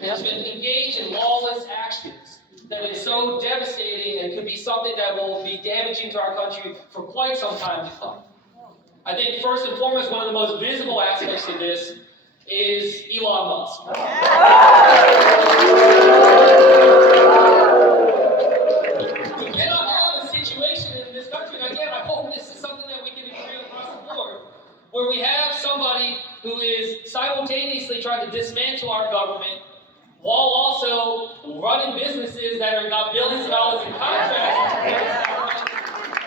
has been engaged in lawless actions that is so devastating and could be something that will be damaging to our country for quite some time to come. I think first and foremost, one of the most visible aspects of this is Elon Musk. We cannot have a situation in this country, and again, I hope this is something that we can agree across the board, where we have somebody who is simultaneously trying to dismantle our government while also running businesses that are got billions of dollars in contracts,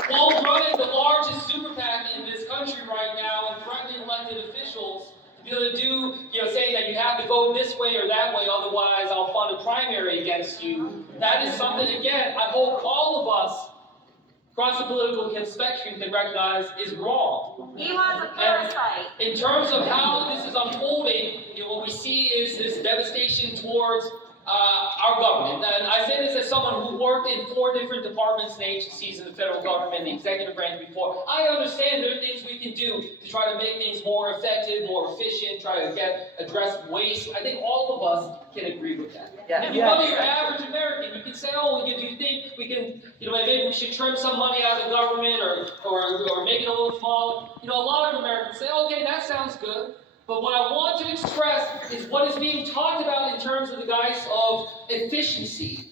while running the largest super PAC in this country right now and threatening elected officials to be able to do, saying that you have to vote this way or that way, otherwise I'll fund a primary against you. That is something, again, I hope all of us across the political spectrum can recognize is wrong. Elon's a parasite. In terms of how this is unfolding, what we see is this devastation towards our government. And I say this as someone who worked in 4 different departments and agencies in the federal government, the executive branch before. I understand there are things we can do to try to make things more effective, more efficient, try to address waste. I think all of us can agree with that. Yeah. If you go to your average American, you can say, oh, do you think we can, maybe we should trim some money out of the government or make it a little smaller? A lot of Americans say, okay, that sounds good. But what I want to express is what is being talked about in terms of the guise of efficiency.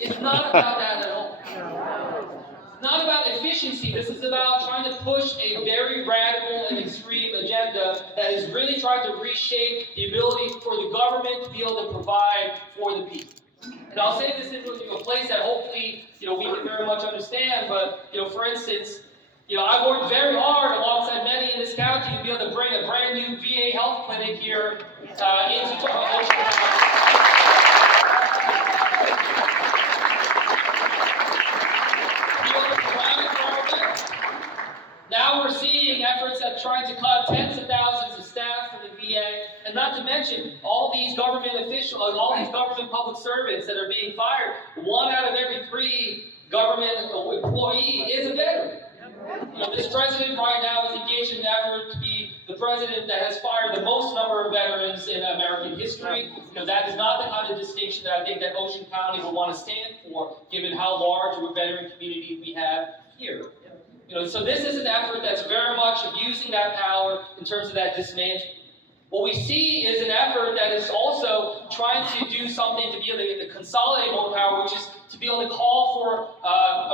It's not about that at all. It's not about efficiency. This is about trying to push a very radical and extreme agenda that is really trying to reshape the ability for the government to be able to provide for the people. And I'll say this into a place that hopefully we can very much understand. But for instance, I worked very hard alongside many in this county to be able to bring a brand new VA health clinic here into Ocean County. Now we're seeing efforts at trying to cut tens of thousands of staff for the VA, and not to mention all these government officials, all these government public servants that are being fired. 1 out of every 3 government employee is a veteran. This president right now is engaged in an effort to be the president that has fired the most number of veterans in American history. That is not the kind of distinction that I think that Ocean County will want to stand for, given how large of a veteran community we have here. So this is an effort that's very much abusing that power in terms of that dismantling. What we see is an effort that is also trying to do something to be able to consolidate more power, which is to be able to call for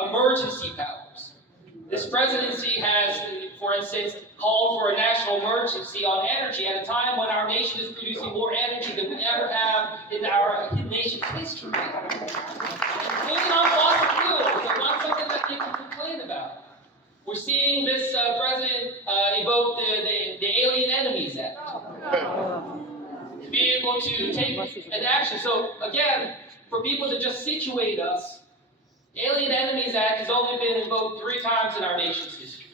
emergency powers. This presidency has, for instance, called for a national emergency on energy at a time when our nation is producing more energy than we ever have in our nation's history. Including on fossil fuels, it's not something that they can complain about. We're seeing this president evoke the Alien Enemies Act to be able to take an action. So again, for people to just situate us, Alien Enemies Act has only been invoked 3 times in our nation's history.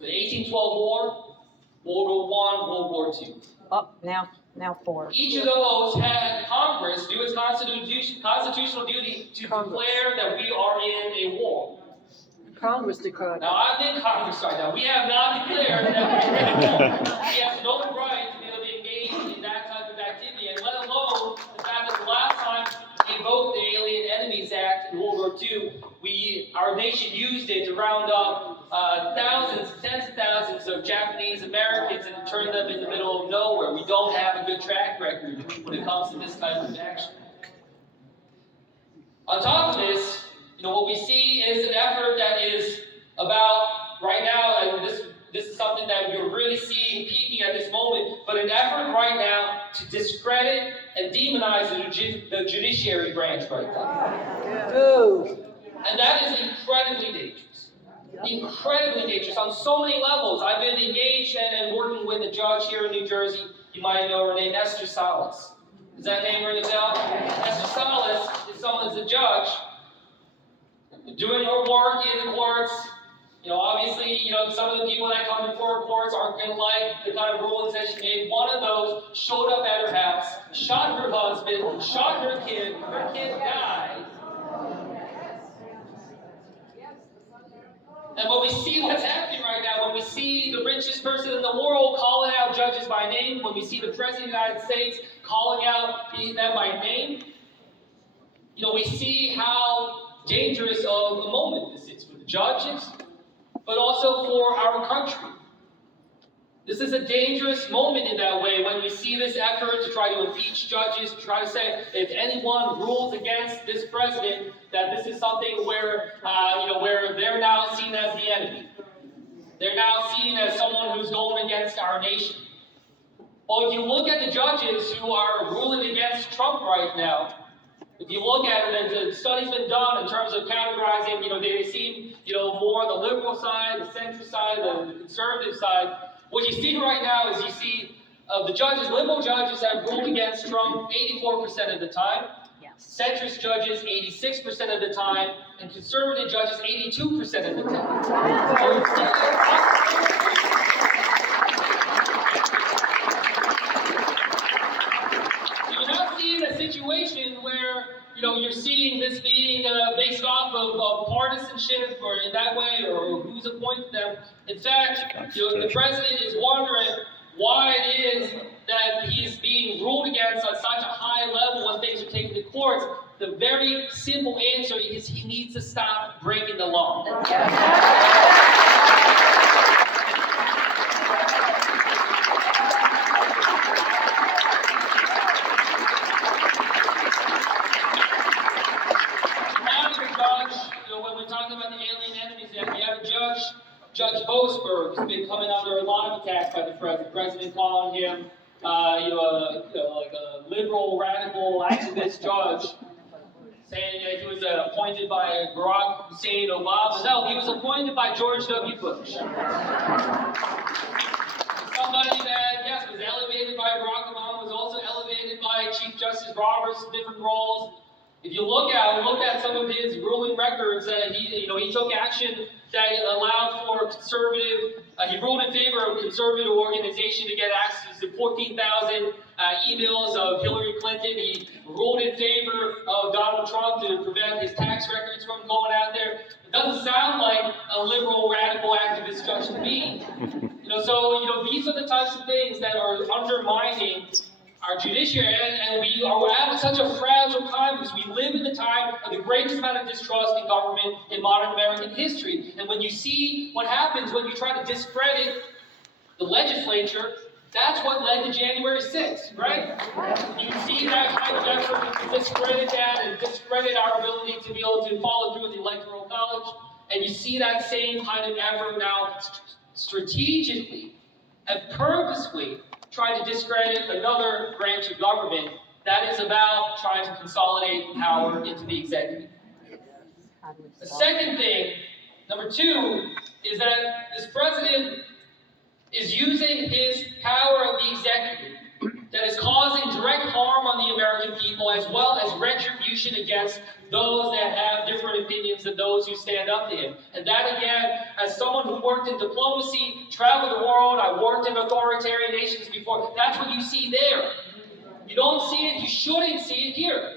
The 1812 War, World War I, World War II. Oh, now 4. Each of those had Congress do its constitutional duty to declare that we are in a war. Congress declared. Now, I'm in Congress right now. We have not declared that we're in a war. We have no right to be able to engage in that type of activity, and let alone the fact that the last time we invoked the Alien Enemies Act in World War II, our nation used it to round up thousands, tens of thousands of Japanese Americans and turn them in the middle of nowhere. We don't have a good track record when it comes to this type of action. On top of this, what we see is an effort that is about, right now, and this is something that we're really seeing peaking at this moment, but an effort right now to discredit and demonize the judiciary branch right now. Ooh. And that is incredibly dangerous. Incredibly dangerous on so many levels. I've been engaged and working with a judge here in New Jersey. You might know her name, Esther Salas. Does that name ring a bell? Esther Salas is someone that's a judge, doing her work in the courts. Obviously, some of the people that come before courts aren't going to like the kind of rulings that she made. One of those showed up at her house, shot her husband, shot her kid died. And when we see what's happening right now, when we see the richest person in the world calling out judges by name, when we see the President of the United States calling out, them by name, we see how dangerous of a moment this is for the judges, but also for our country. This is a dangerous moment in that way when we see this effort to try to impeach judges, to try to say if anyone rules against this president, that this is something where they're now seen as the enemy. They're now seen as someone who's going against our nation. Well, if you look at the judges who are ruling against Trump right now, if you look at it, and the study's been done in terms of categorizing, they seem, more on the liberal side, the centrist side, the conservative side. What you see right now is you see of the judges, liberal judges have ruled against Trump 84% of the time, centrist judges 86% of the time, and conservative judges 82% of the time. So you're not seeing a situation where you're seeing this being based off of partisanship or in that way, or who's appointed them. In fact, the president is wondering why it is that he's being ruled against on such a high level when things are taken to courts. The very simple answer is he needs to stop breaking the law. Judge Boasberg has been coming under a lot of attacks by the president. The president calling him, like a liberal, radical, activist judge, saying that he was appointed by Barack Hussein Obama. No, he was appointed by George W. Bush. Somebody that, yes, was elevated by Barack Obama, was also elevated by Chief Justice Roberts in different roles. If you look at some of his ruling records, he took action that allowed for conservative, he ruled in favor of a conservative organization to get access to 14,000 emails of Hillary Clinton. He ruled in favor of Donald Trump to prevent his tax records from going out there. It doesn't sound like a liberal, radical activist judge to me. So these are the types of things that are undermining our judiciary, and we are at such a fragile time because we live in the time of the greatest amount of distrust in government in modern American history. And when you see what happens when you try to discredit the legislature, that's what led to January 6th, right? You see that kind of effort to discredit that and discredit our ability to be able to follow through with the Electoral College, and you see that same kind of effort now strategically and purposefully trying to discredit another branch of government that is about trying to consolidate power into the executive. The second thing, number two, is that this president is using his power of the executive that is causing direct harm on the American people, as well as retribution against those that have different opinions than those who stand up to him. And that, again, as someone who worked in diplomacy, traveled the world, I worked in authoritarian nations before, that's what you see there. You don't see it, you shouldn't see it here.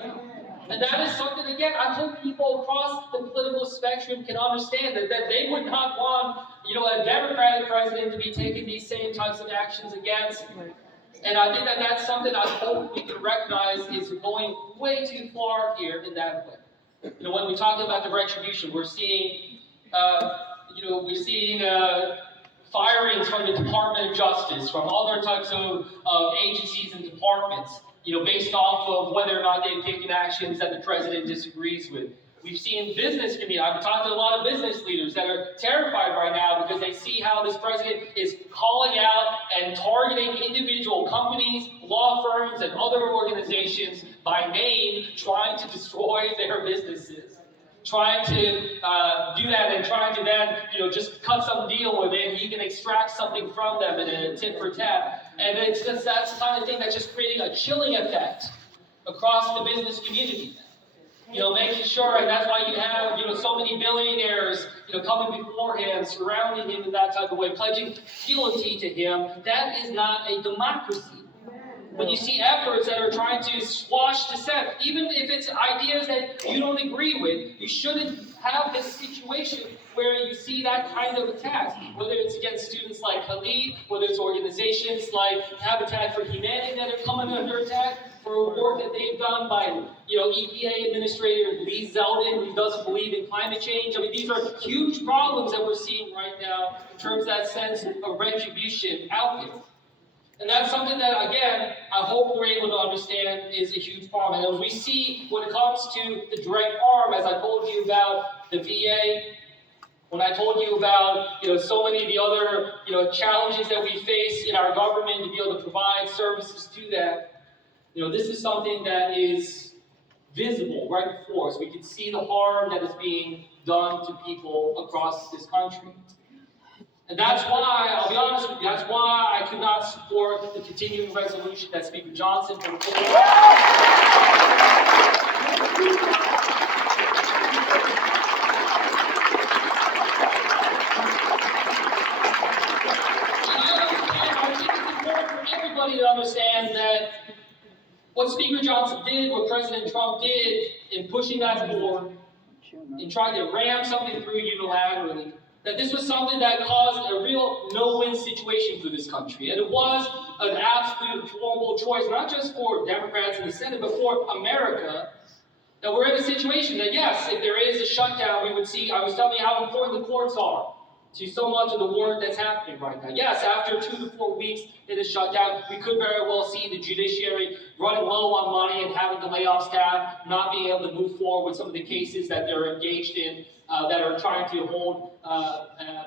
And that is something, again, I hope people across the political spectrum can understand that they would not want, a Democratic president to be taking these same types of actions against. And I think that that's something I hope we can recognize is going way too far here in that way. When we talk about the retribution, we're seeing, firings from the Department of Justice, from other types of agencies and departments, based off of whether or not they've taken actions that the president disagrees with. We've seen business community. I've talked to a lot of business leaders that are terrified right now because they see how this president is calling out and targeting individual companies, law firms, and other organizations by name, trying to destroy their businesses. Trying to do that and trying to then, just cut some deal with it. He can extract something from them in a tit for tat. And it's just that's the kind of thing that's just creating a chilling effect across the business community. Making sure, and that's why you have, so many billionaires, coming before him, surrounding him in that type of way, pledging fealty to him. That is not a democracy. When you see efforts that are trying to squash dissent, even if it's ideas that you don't agree with, you shouldn't have this situation where you see that kind of attack, whether it's against students like Khalid, whether it's organizations like Habitat for Humanity that are coming under attack for work that they've done by, EPA Administrator Lee Zeldin, who doesn't believe in climate change. I mean, these are huge problems that we're seeing right now in terms of that sense of retribution out there. And that's something that, again, I hope we're able to understand is a huge problem. And as we see when it comes to the direct harm, as I told you about the VA, when I told you about, so many of the other, challenges that we face in our government to be able to provide services to that, this is something that is visible right before us. We can see the harm that is being done to people across this country. And that's why, I'll be honest with you, that's why I could not support the continuing resolution that Speaker Johnson put forward. I think it's important for everybody to understand that what Speaker Johnson did, what President Trump did in pushing that forward, in trying to ram something through unilaterally, that this was something that caused a real no-win situation for this country. And it was an absolute horrible choice, not just for Democrats in the Senate, but for America, that we're in a situation that, yes, if there is a shutdown, we would see, I was telling you how important the courts are to so much of the work that's happening right now. Yes, after 2 to 4 weeks it is shut down, we could very well see the judiciary running low on money and having to lay off staff, not being able to move forward with some of the cases that they're engaged in, that are trying to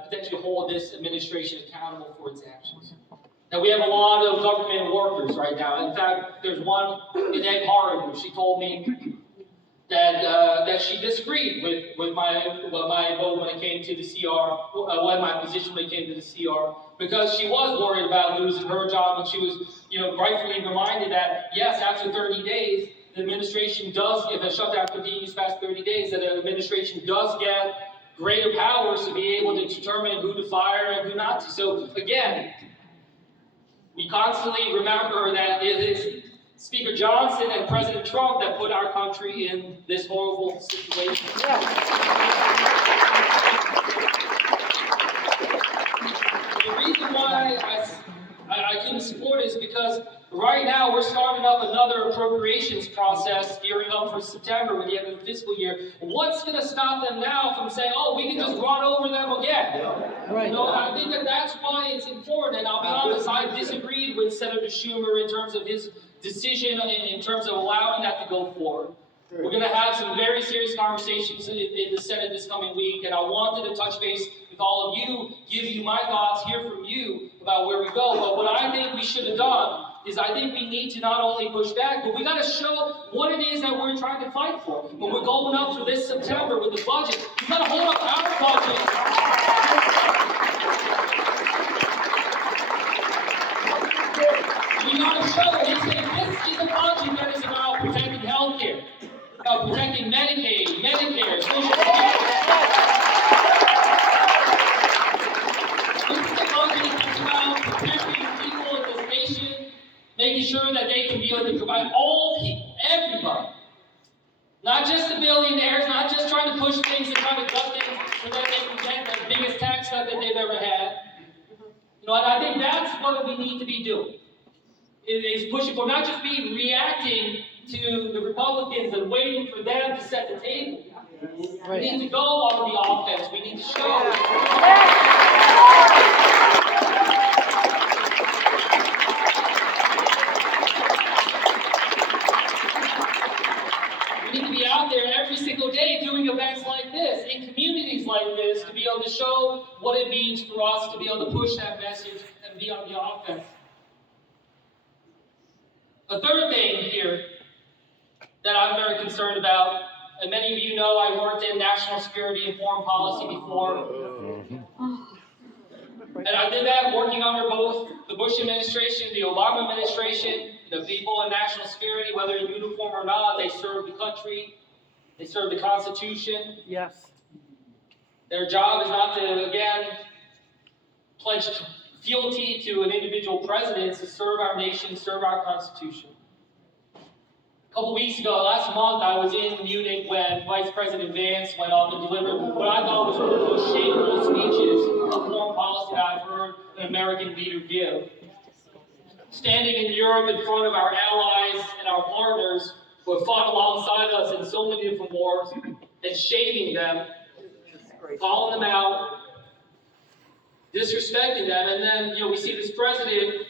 potentially hold this administration accountable for its actions. Now, we have a lot of government workers right now. In fact, there's one in Egg Harbor who she told me that she disagreed with my vote when it came to the CR, my position when it came to the CR, because she was worried about losing her job, and she was, rightfully reminded that, yes, after 30 days, the administration does, if a shutdown continues past 30 days, that the administration does get greater powers to be able to determine who to fire and who not to. So, again, we constantly remember that it is Speaker Johnson and President Trump that put our country in this horrible situation. The reason why I couldn't support it is because right now we're starting up another appropriations process, gearing up for September with the end of the fiscal year. What's going to stop them now from saying, oh, we can just run over them again? Right. I think that's why it's important, and I'll be honest, I disagreed with Senator Schumer in terms of his decision in terms of allowing that to go forward. We're going to have some very serious conversations in the Senate this coming week, and I wanted to touch base with all of you, give you my thoughts, hear from you about where we go. But what I think we should have done is I think we need to not only push back, but we got to show what it is that we're trying to fight for. When we're going up for this September with the budget, we got to hold up our budget. We got to show and say this is a budget that is about protecting health care, about protecting Medicaid, Medicare, Social Security. This is a budget that's about protecting people in this nation, making sure that they can be able to provide all people, everybody. Not just the billionaires, not just trying to push things and trying to cut things so that they can get the biggest tax cut that they've ever had. And I think that's what we need to be doing. It is pushing for, not just being reacting to the Republicans and waiting for them to set the table. Right. We need to go on the offense. We need to show. We need to be out there every single day doing events like this, in communities like this, to be able to show what it means for us to be able to push that message and be on the offense. A third thing here that I'm very concerned about, and many of you know I worked in national security and foreign policy before. And I did that working under both the Bush administration, the Obama administration. The people in national security, whether in uniform or not, they serve the country. They serve the Constitution. Yes. Their job is not to, again, pledge fealty to an individual president. It's to serve our nation, serve our Constitution. couple weeks ago, last month, I was in Munich when Vice President Vance went up and delivered what I thought was one of the most shameful speeches of foreign policy that I've heard an American leader give. Standing in Europe in front of our allies and our partners who have fought alongside us in so many different wars and shaming them, calling them out, disrespecting them, and then we see this president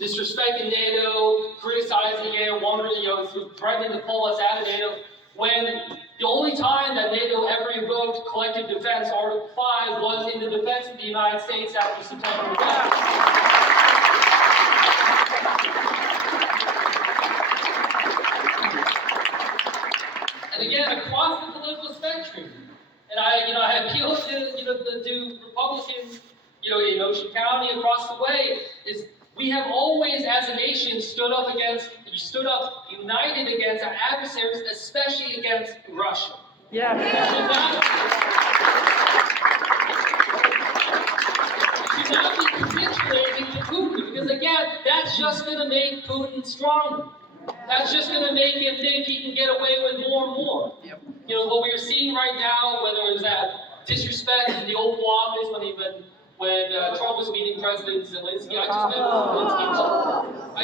disrespecting NATO, criticizing NATO, wondering, threatening to pull us out of NATO, when the only time that NATO ever invoked collective defense, Article 5, was in the defense of the United States after September 11th. And again, across the political spectrum, and I appeal to Republicans, in Ocean County across the way, is we have always, as a nation, stood up united against our adversaries, especially against Russia. Yeah. We should not be capitulating to Putin, because again, that's just going to make Putin stronger. That's just going to make him think he can get away with more and more. Yep. What we're seeing right now, whether it's that disrespect in the Oval Office when Trump was meeting President Zelensky, I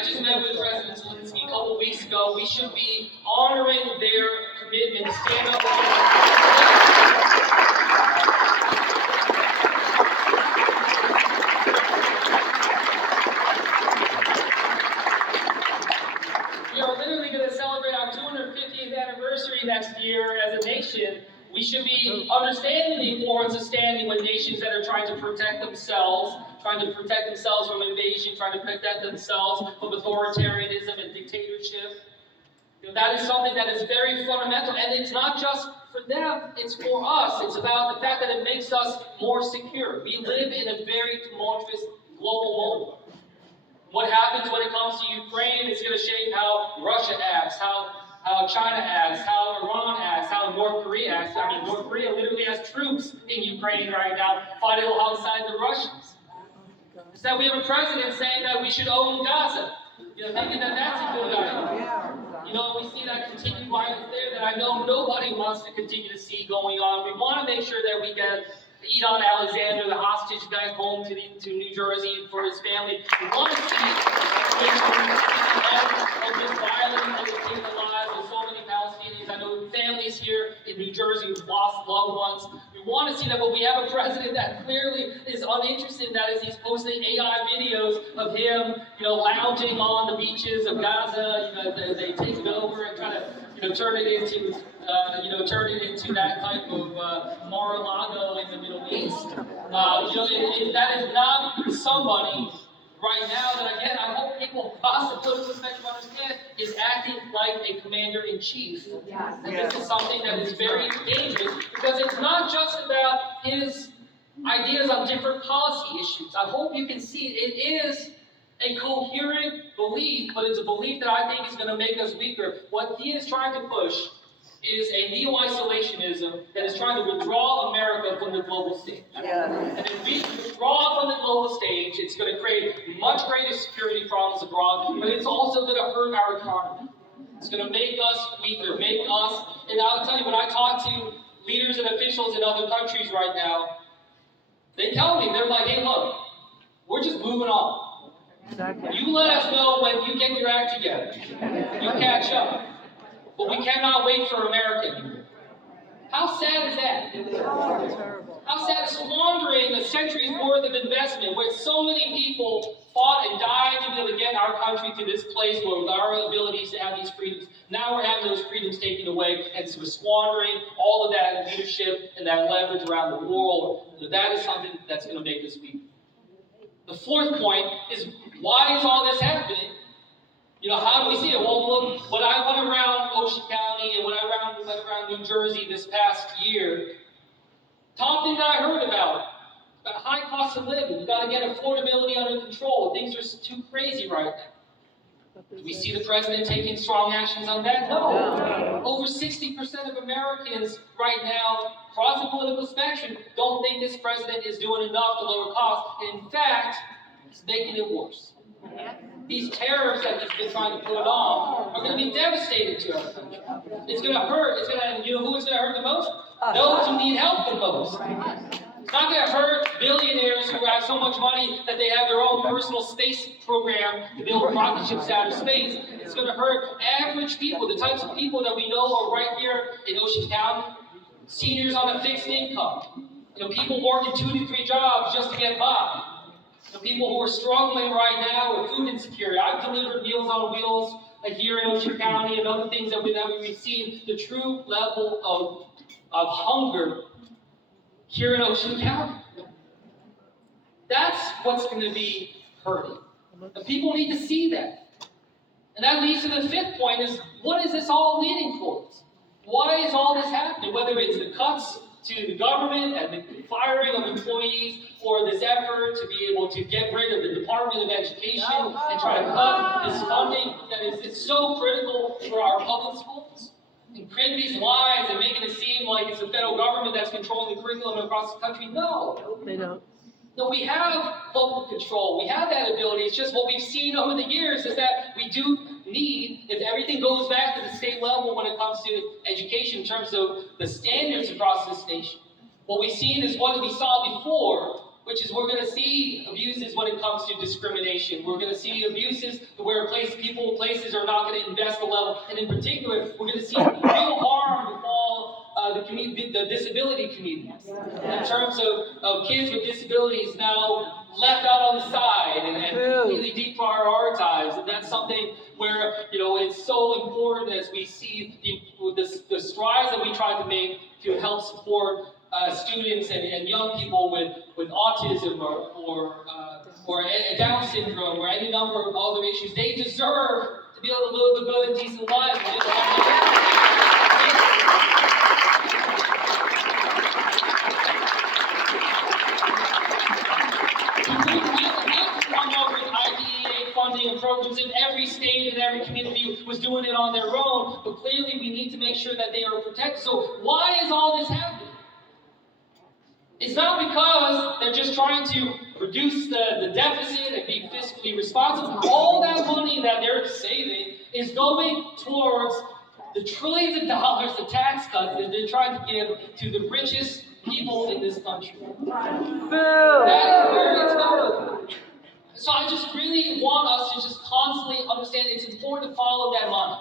just met with President Zelensky a couple weeks ago. We should be honoring their commitment to stand up We are literally going to celebrate our 250th anniversary next year as a nation. We should be understanding the importance of standing with nations that are trying to protect themselves from invasion, trying to protect themselves from authoritarianism and dictatorship. That is something that is very fundamental, and it's not just for them, it's for us. It's about the fact that it makes us more secure. We live in a very tumultuous global world. What happens when it comes to Ukraine is going to shape how Russia acts, how China acts, how Iran acts, how North Korea acts. I mean, North Korea literally has troops in Ukraine right now fighting alongside the Russians. Instead, we have a president saying that we should own Gaza, thinking that that's a good idea. We see that continued violence there that I know nobody wants to continue to see going on. We want to make sure that we get Edon Alexander, the hostage, back home to New Jersey for his family. We want to see the end of this violence that is taking the lives of so many Palestinians. I know families here in New Jersey who've lost loved ones. We want to see that, but we have a president that clearly is uninterested in that as he's posting AI videos of him, lounging on the beaches of Gaza. They take it over and try to turn it into that type of Mar-a-Lago in the Middle East. That is not somebody right now that, again, I hope people across the political spectrum understand is acting like a commander-in-chief. And this is something that is very dangerous, because it's not just about his ideas on different policy issues. I hope you can see it is a coherent belief, but it's a belief that I think is going to make us weaker. What he is trying to push is a neo-isolationism that is trying to withdraw America from the global stage. And if we withdraw from the global stage, it's going to create much greater security problems abroad, but it's also going to hurt our economy. It's going to make us weaker, and I'll tell you, when I talk to leaders and officials in other countries right now, they tell me, they're like, hey, look, we're just moving on. You let us know when you get your act together. You catch up. But we cannot wait for America anymore. How sad is that? How sad is squandering a century's worth of investment where so many people fought and died to be able to get our country to this place where with our abilities to have these freedoms, now we're having those freedoms taken away, and so we're squandering all of that leadership and that leverage around the world. So that is something that's going to make us weak. The fourth point is, why is all this happening? How do we see it? Well, look, when I went around Ocean County and when I went around New Jersey this past year, top thing that I heard about high cost of living. We've got to get affordability under control. Things are too crazy right now. Do we see the president taking strong actions on that? No. Over 60% of Americans right now, across the political spectrum, don't think this president is doing enough to lower costs. In fact, he's making it worse. These tariffs that he's been trying to put on are going gonna be devastating to our country. It's gonna hurt. It's gonna, you know who it's gonna hurt the most? Us. Those who need help the most. It's not gonna hurt billionaires who have so much money that they have their own personal space program to build rocket ships out of space. It's gonna hurt average people, the types of people that we know are right here in Ocean County. Seniors on a fixed income. You know, people working 2 to 3 jobs just to get by. The people who are struggling right now with food insecurity. I've delivered Meals on Wheels here in Ocean County and other things that we've seen the true level of hunger here in Ocean County. That's what's going to be hurting. And people need to see that. And that leads to the 5th point is, what is this all leading towards? Why is all this happening? Whether it's the cuts to the government and the firing of employees, or this effort to be able to get rid of the Department of Education and try to cut this funding that is so critical for our public schools. And create these lies and making it seem like it's the federal government that's controlling the curriculum across the country. No. They don't. No, we have local control. We have that ability. It's just what we've seen over the years is that we do need, if everything goes back to the state level when it comes to education in terms of the standards across this nation, what we've seen is what we saw before, which is we're going to see abuses when it comes to discrimination. We're going to see abuses where places are not going to invest the level. And in particular, we're going to see real harm befall the disability community. In terms of kids with disabilities now left out on the side and completely deprioritized. And that's something where, you know, it's so important as we see the strides that we try to make to help support students and young people with autism or Down syndrome or any number of other issues. They deserve to be able to live a good and decent life. And programs in every state and every community was doing it on their own, but clearly we need to make sure that they are protected. So why is all this happening? It's not because they're just trying to reduce the deficit and be fiscally responsible. All that money that they're saving is going towards the trillions of dollars of tax cuts that they're trying to give to the richest people in this country. Boo! That is where it's going. So I just really want us to just constantly understand it's important to follow that money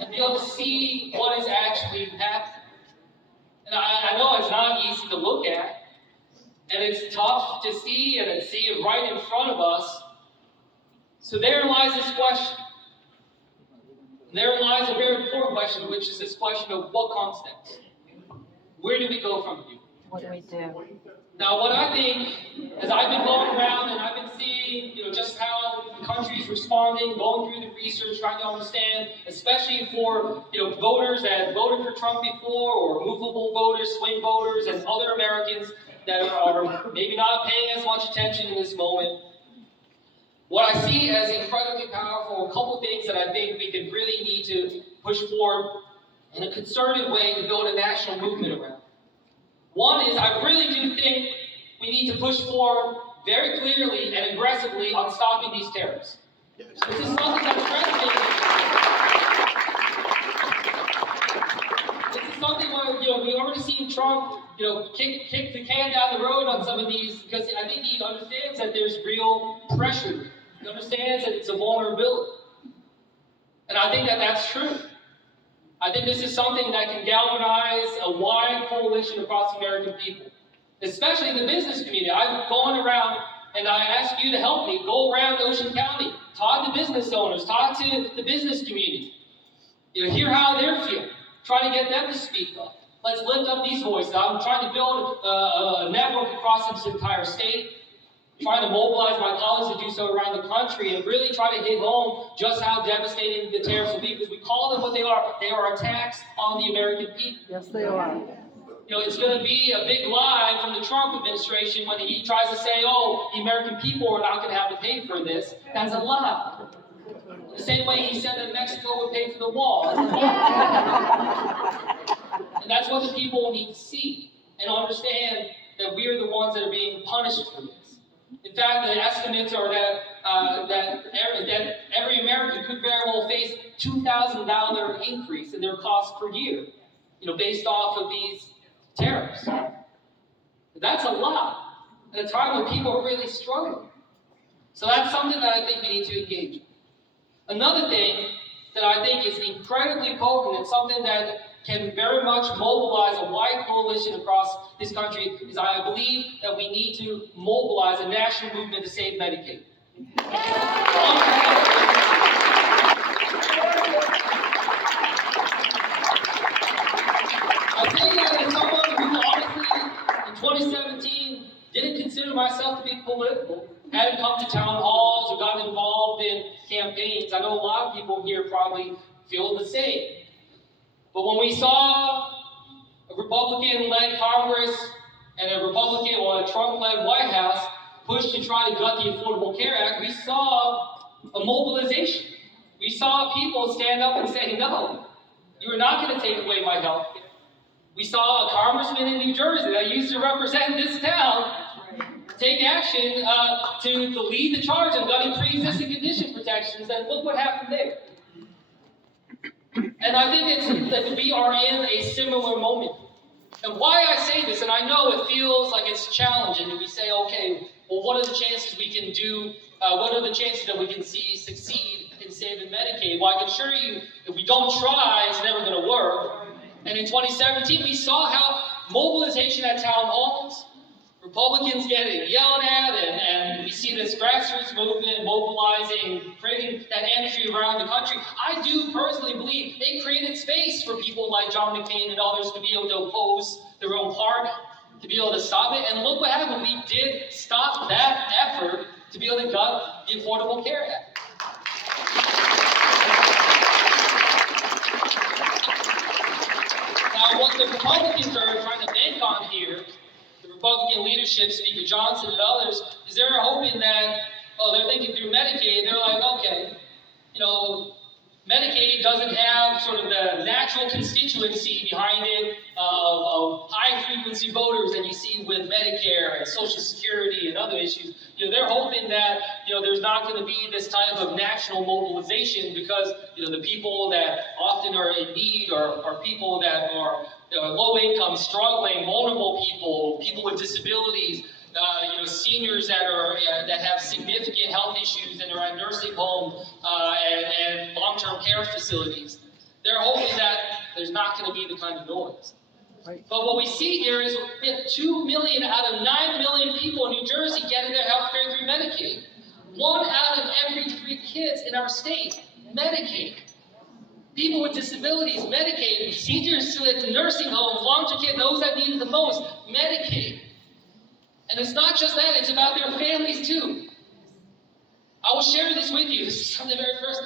and be able to see what is actually happening. And I know it's not easy to look at, and it's tough to see and see it right in front of us. So therein lies this question. Therein lies a very important question, which is this question of what comes next. Where do we go from here? What do we do? Now, what I think, as I've been going around and I've been seeing, you know, just how the country's responding, going through the research, trying to understand, especially for, you know, voters that voted for Trump before, or movable voters, swing voters, and other Americans that are maybe not paying as much attention in this moment. What I see as incredibly powerful, a couple things that I think we could really need to push forward in a concerted way to build a national movement around. One is, I really do think we need to push forward very clearly and aggressively on stopping these tariffs. This is something that's resonating. This is something where, you know, we already seen Trump, you know, kick the can down the road on some of these, because I think he understands that there's real pressure. He understands that it's a vulnerability. And I think that that's true. I think this is something that can galvanize a wide coalition across the American people, especially the business community. I've gone around, and I ask you to help me, go around Ocean County, talk to business owners, talk to the business community, you know, hear how they're feeling, try to get them to speak up. Let's lift up these voices. I'm trying to build a network across this entire state, trying to mobilize my colleagues to do so around the country and really try to hit home just how devastating the tariffs will be, because we call them what they are. They are attacks on the American people. Yes, they are. You know, it's going to be a big lie from the Trump administration when he tries to say, oh, the American people are not going to have to pay for this. That's a lie. The same way he said that Mexico would pay for the wall. That's a lie. And that's what the people need to see and understand, that we're the ones that are being punished for this. In fact, the estimates are that that every American could very well face $2,000 increase in their costs per year, based off of these tariffs. That's a lot at a time when people are really struggling. So that's something that I think we need to engage in. Another thing that I think is incredibly potent and something that can very much mobilize a wide coalition across this country is I believe that we need to mobilize a national movement to save Medicaid. I say that as someone who honestly, in 2017, didn't consider myself to be political, hadn't come to town halls or gotten involved in campaigns. I know a lot of people here probably feel the same. But when we saw a Republican-led Congress and a Trump-led White House push to try to gut the Affordable Care Act, we saw a mobilization. We saw people stand up and say, no, you are not going to take away my health care. We saw a congressman in New Jersey that used to represent this town take action to lead the charge on gutting pre-existing condition protections, and look what happened there. And I think that we are in a similar moment. And why I say this, and I know it feels like it's challenging, and we say, okay, well, what are the chances we can do, what are the chances that we can succeed in saving Medicaid? Well, I can assure you, if we don't try, it's never going to work. And in 2017, we saw how mobilization at town halls, Republicans getting yelled at, and we see this grassroots movement mobilizing, creating that energy around the country. I do personally believe they created space for people like John McCain and others to be able to oppose their own party, to be able to stop it. And look what happened. We did stop that effort to be able to gut the Affordable Care Act. Now, what the Republicans are trying to bank on here, the Republican leadership, Speaker Johnson and others, is they're hoping that, they're thinking through Medicaid, they're like, okay, Medicaid doesn't have sort of the natural constituency behind it of high-frequency voters that you see with Medicare and Social Security and other issues. They're hoping that, there's not going to be this type of national mobilization because, the people that often are in need are people that are low-income, struggling, vulnerable people with disabilities, seniors that have significant health issues and are at nursing homes and long-term care facilities. They're hoping that there's not going to be the kind of noise. Right. But what we see here is we have 2 million out of 9 million people in New Jersey getting their health care through Medicaid. 1 out of every 3 kids in our state, Medicaid. People with disabilities, Medicaid. Seniors at nursing homes, long-term care, those that need it the most, Medicaid. And it's not just that, it's about their families too. I will share this with you. This is something very first.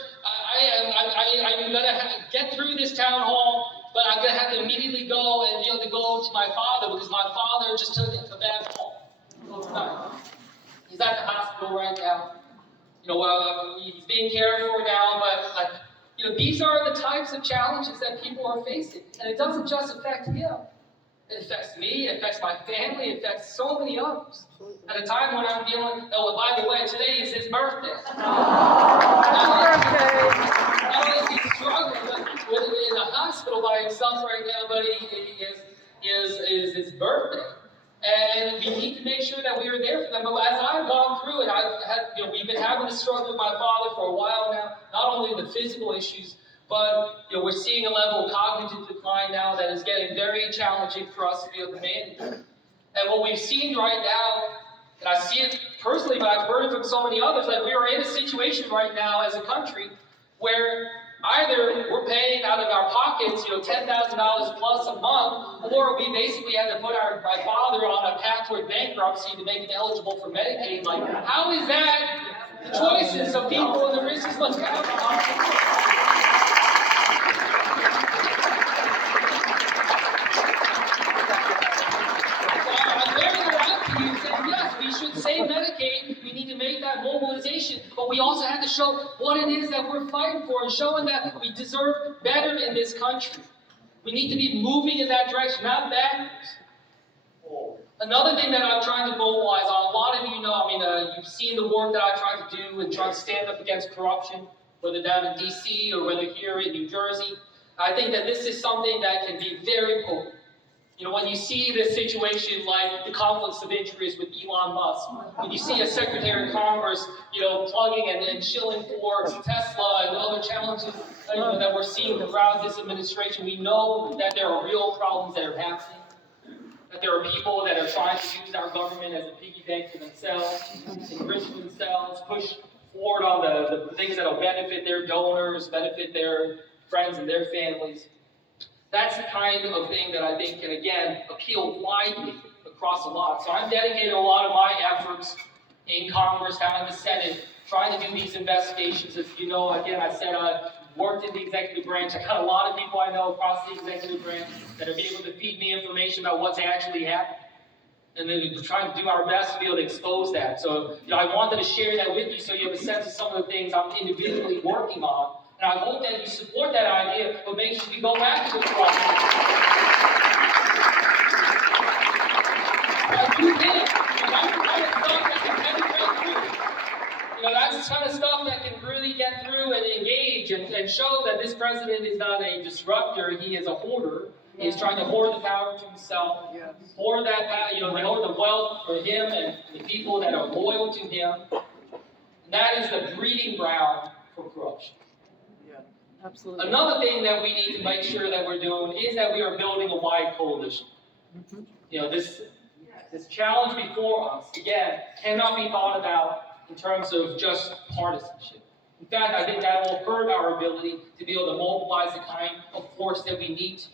I'm going to get through this town hall, but I'm going to have to immediately go and be able to go to my father because my father just took a bad fall overnight. He's at the hospital right now. He's being cared for now, but these are the types of challenges that people are facing. And it doesn't just affect him. It affects me, it affects my family, it affects so many others. At a time when I'm dealing, by the way, today is his birthday. Not only is he struggling in the hospital by himself right now, but it is his birthday. And we need to make sure that we are there for them. But as I've gone through it, we've been having to struggle with my father for a while now, not only the physical issues, but we're seeing a level of cognitive decline now that is getting very challenging for us to be able to manage. And what we've seen right now, and I see it personally, but I've heard it from so many others, that we are in a situation right now as a country where either we're paying out of our pockets, $10,000 plus a month, or we basically had to put my father on a path toward bankruptcy to make him eligible for Medicaid. Like, how is that the choices of people in the richest ones have? We should save Medicaid, we need to make that mobilization, but we also have to show what it is that we're fighting for and showing that we deserve better in this country. We need to be moving in that direction, not backwards. Another thing that I'm trying to mobilize on, a lot of you know, you've seen the work that I try to do and try to stand up against corruption, whether down in DC or whether here in New Jersey. I think that this is something that can be very potent. You know, when you see this situation like the conflicts of interest with Elon Musk, when you see a Secretary of Commerce, plugging and shilling for Tesla and other challenges that we're seeing throughout this administration, we know that there are real problems that are happening. That there are people that are trying to use our government as a piggy bank for themselves, enrich themselves, push forward on the things that will benefit their donors, benefit their friends and their families. That's the kind of thing that I think can, again, appeal widely across a lot. So I'm dedicating a lot of my efforts in Congress, down in the Senate, trying to do these investigations. As you know, again, I said I worked in the executive branch. I got a lot of people I know across the executive branch that are able to feed me information about what's actually happening. And then we're trying to do our best to be able to expose that. So, I wanted to share that with you so you have a sense of some of the things I'm individually working on. And I hope that you support that idea, but make sure we go after the corruption. I do think that's the kind of stuff that can penetrate through. That's the kind of stuff that can really get through and engage and show that this president is not a disruptor, he is a hoarder. He's trying to hoard the power to himself, hoard that power, hoard the wealth for him and the people that are loyal to him. And that is the breeding ground for corruption. Absolutely. Another thing that we need to make sure that we're doing is that we are building a wide coalition. This challenge before us, again, cannot be thought about in terms of just partisanship. In fact, I think that will hurt our ability to be able to mobilize the kind of force that we need to.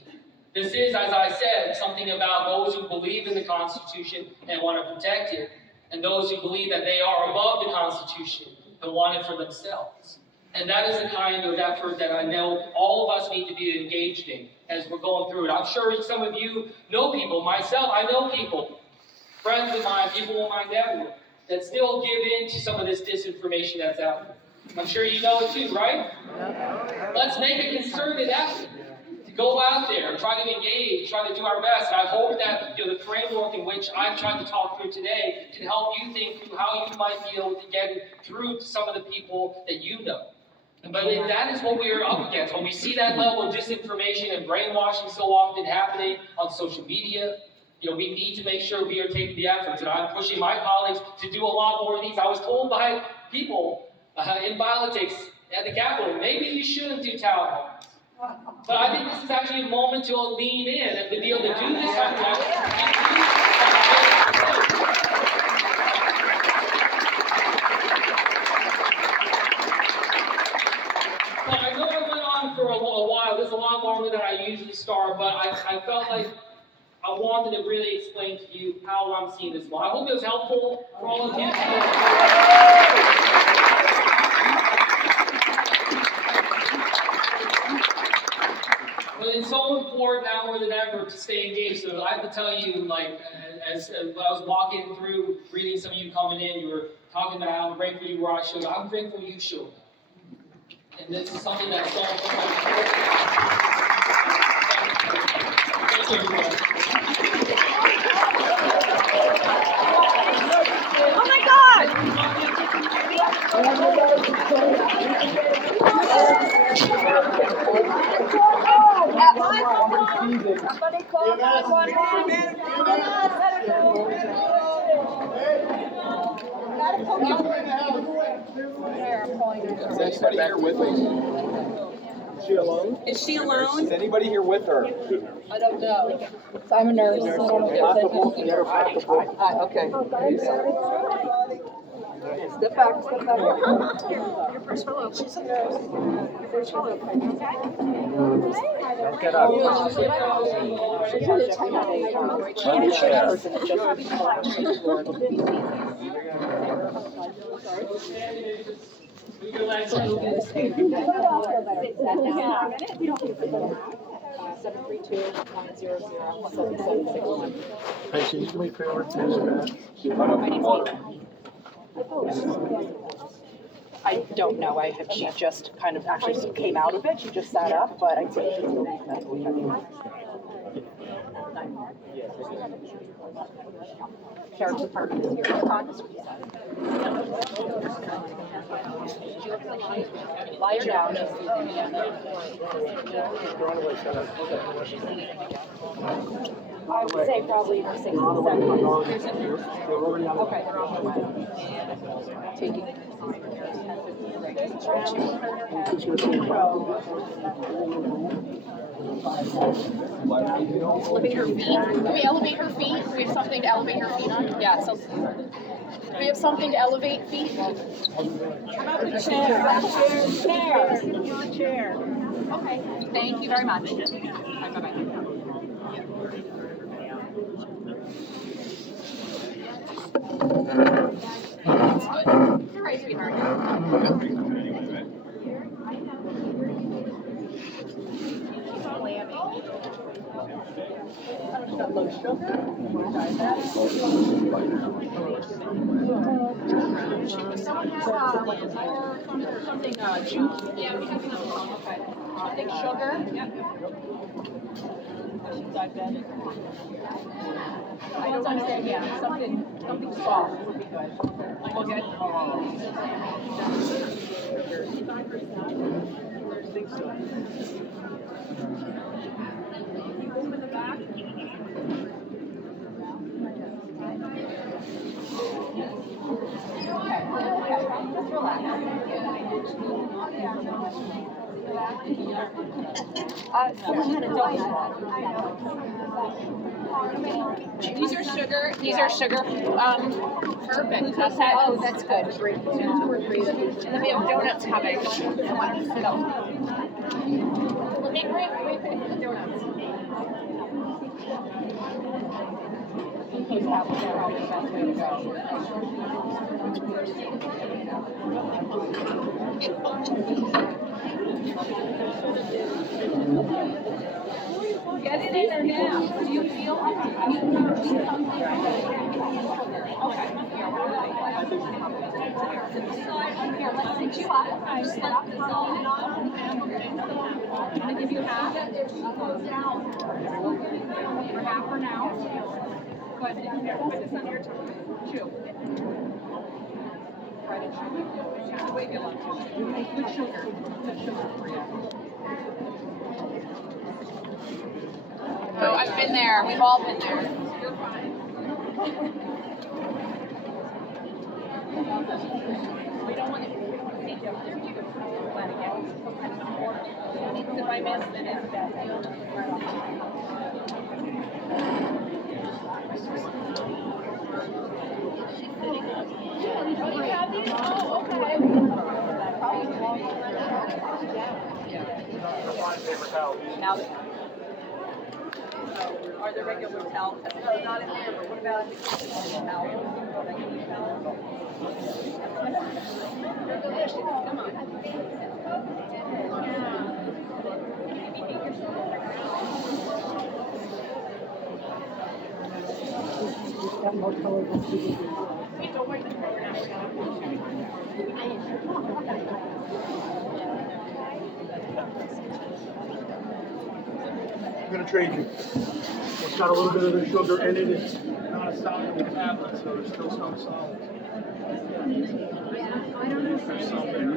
This is, as I said, something about those who believe in the Constitution and want to protect it, and those who believe that they are above the Constitution and want it for themselves. And that is the kind of effort that I know all of us need to be engaged in as we're going through it. I'm sure some of you know people, myself, I know people, friends of mine, people in my network, that still give in to some of this disinformation that's out there. I'm sure you know it too, right? Let's make a concerted effort to go out there, try to engage, try to do our best. And I hope that the framework in which I'm trying to talk through today can help you think through how you might be able to get through to some of the people that you know. But that is what we are up against. When we see that level of disinformation and brainwashing so often happening on social media, we need to make sure we are taking the efforts. And I'm pushing my colleagues to do a lot more of these. I was told by people in politics at the Capitol, maybe you shouldn't do town halls. But I think this is actually a moment to lean in and to be able to do this type of effort. I know I went on for a while. This is a lot longer than I usually start, but I felt like I wanted to really explain to you how I'm seeing this law. I hope it was helpful for all of you. But it's so important now more than ever to stay engaged. So I have to tell you, as I was walking through, reading some of you coming in, you were talking about how grateful you were I showed up. I'm grateful you showed up. And this is something that's so important. Thank you, everybody. Oh my God! Somebody call 911. Is anybody here with her? Is she alone? Is she alone? Is anybody here with her? I don't know. So I'm a nurse. Okay. Step back, step back. Your first fellow. She's a nurse. Your first fellow. Get up. Hey, can you do me a favor I don't know. She just kind of actually came out of it. She just sat up, but I think she's Sheriff's Department is here. Lie her down. I would say probably 6 to 7. Okay. Taking. Elevate her feet. Can we elevate her feet? Do we have something to elevate her feet on? Yeah, so Do we have something to elevate feet? Chair. Okay. thank you very much. Bye-bye. That's good. You're right, sweetheart. Low sugar. Someone has something juice. Yeah, we have enough. Okay. Something sugar. Yep. Diabetic. I don't understand, yeah, something soft would be good. Okay. Just relax. Someone had a donut. These are sugar. These are sugar. Perfect. Oh, that's good. Great. 2 or 3 of these. And then we have donuts coming. So why don't you sit up? Wait for the donuts. He's probably the best way to go. Get it in there now. Do you feel something? Okay. Here, let's sit you up. Just sit up. I'm gonna give you half. For half for now. Good. Here, put this on your tongue. Chew. Right and chew. Just wake it up. Good sugar. Good sugar for you. Oh, I've been there. We've all been there. You're fine. We don't want to take you up there. You can let it go. If I miss, then it's bad. Oh, you have these? Oh, okay. Now, are there regular towels? No, not in there, but what about the kitchen towels? Regular towels? They're delicious. Come on. It's got more color than she did. Wait, don't wait. I'm gonna trade you. It's got a little bit of the sugar in it. It's not a soluble tablet, so there's still some solids. There's some there.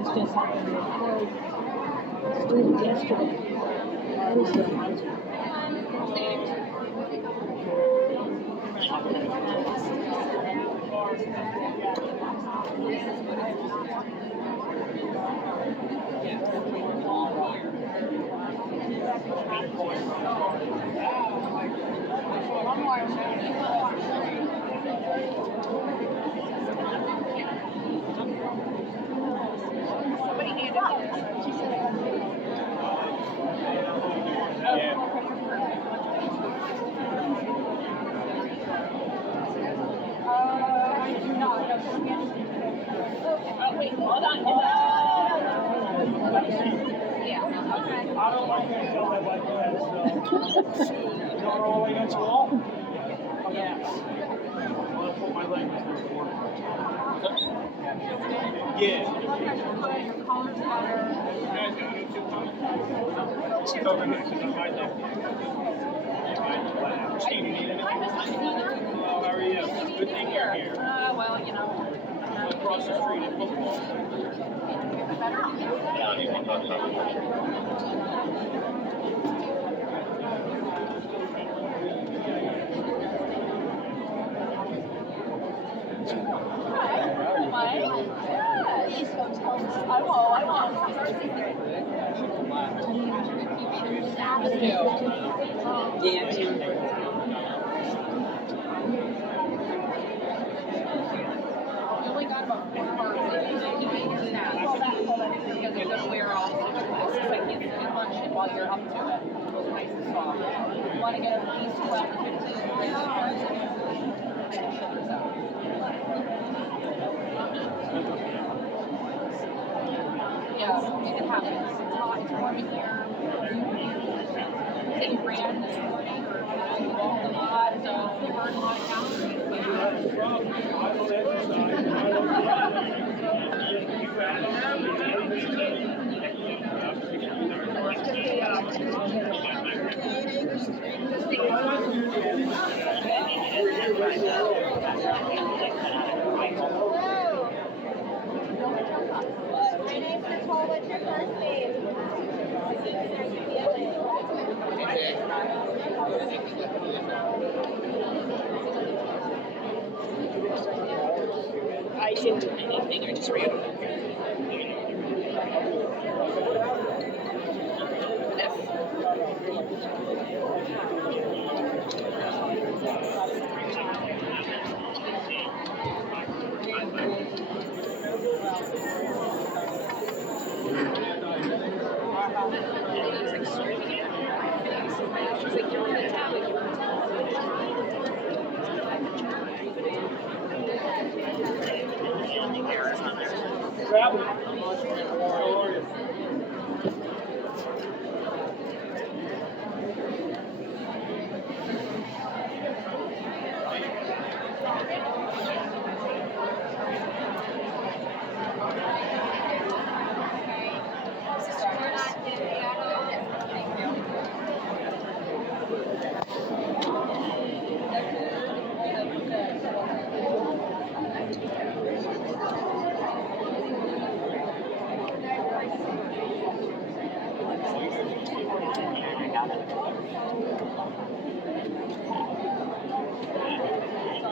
It's just something that was student yesterday. tell my wife that is, you don't know all against the wall? Yes. I'm gonna put my language there for Yeah. She's over here, she's on my left. Steve, you need anything? Hello, how are you? Good thing you're here. Well, you know. Across the street at football. You only got about 4 hours because they're gonna wear off. It's like you can punch it while you're up to it. Those are nice and soft. You want to get at least 12 to 15 right shoulders out. Yes, it happens. It's hot, it's warm in here. Say you ran this morning or you walked a lot, so you burned a lot of calories. My name's Nicole. What's your first name? I didn't do anything, I just ran. She's like, you're in the tablet, you're in the Grab it. How are you?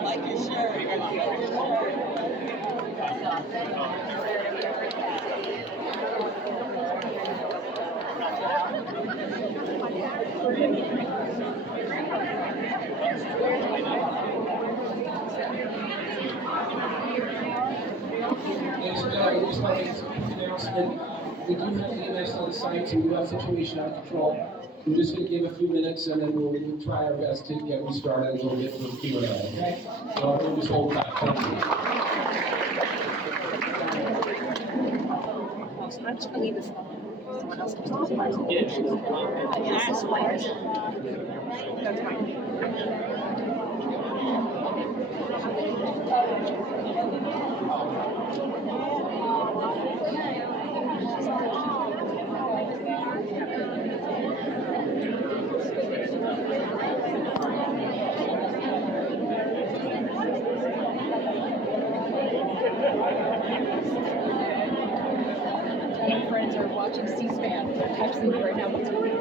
Like your shirt. Ladies and gentlemen, just like an announcement, we do have EMS on site, so we got the situation out of control. We're just going to give a few minutes, and then we'll try our best to get restarted a little bit for Q&A, okay? So everyone just hold tight. Thank you. I'm just gonna leave this phone. Someone else comes to the Yeah. This is what. That's fine. My friends are watching C-SPAN. They're texting me right now. What's going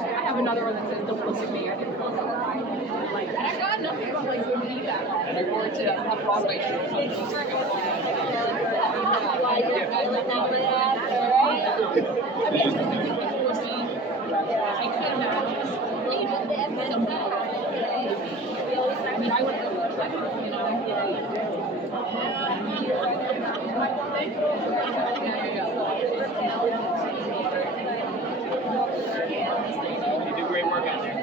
I have another one that says, don't look at me. I didn't know. Like, Looking forward to a Broadway show. You do great work out there.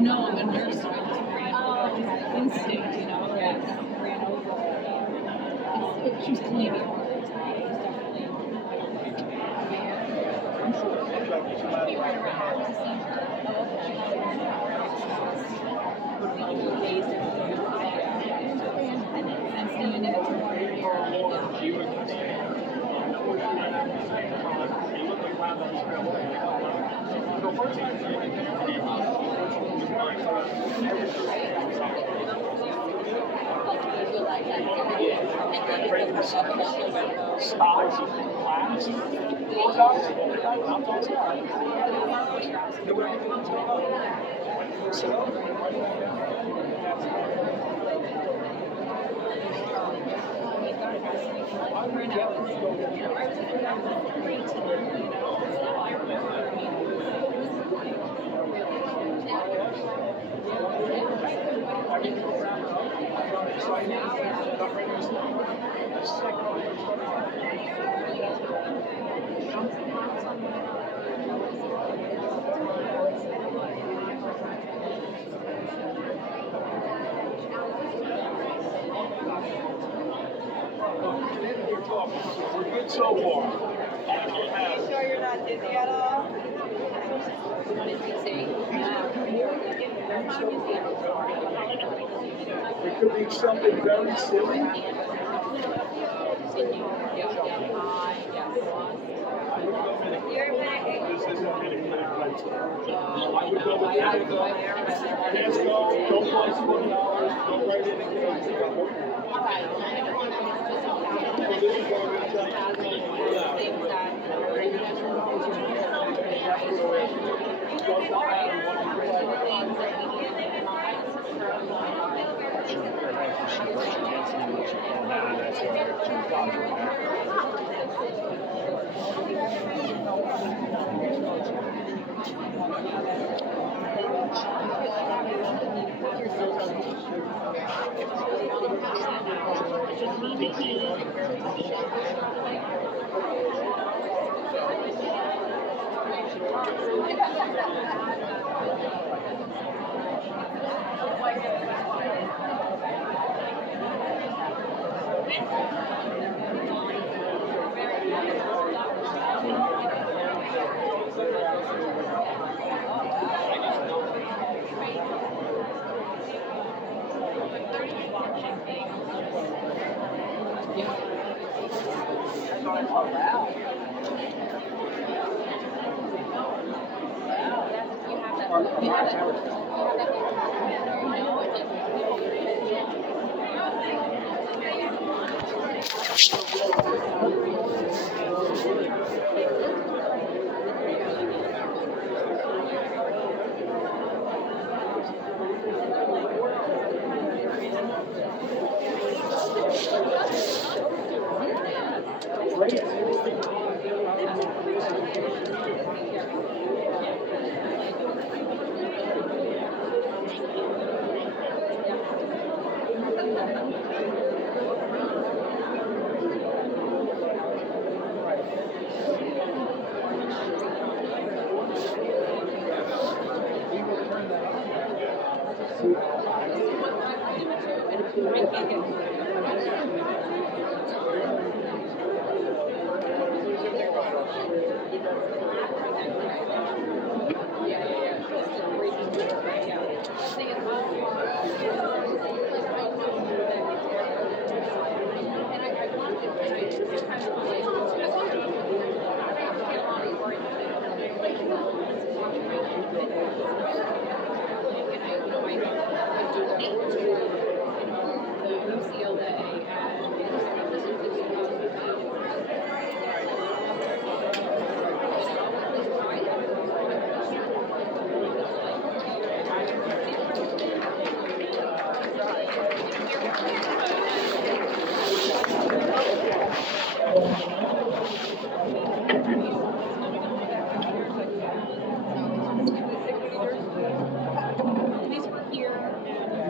No, I'm a nurse, so I just ran instinct, you know, ran over. She was cleaning. We're good so far. You sure you're not dizzy at all? It could be something very silly. You're back. This isn't really good. I would go with that. Dance go, don't play $20, go right in and get on. So this is what I'm gonna tell you.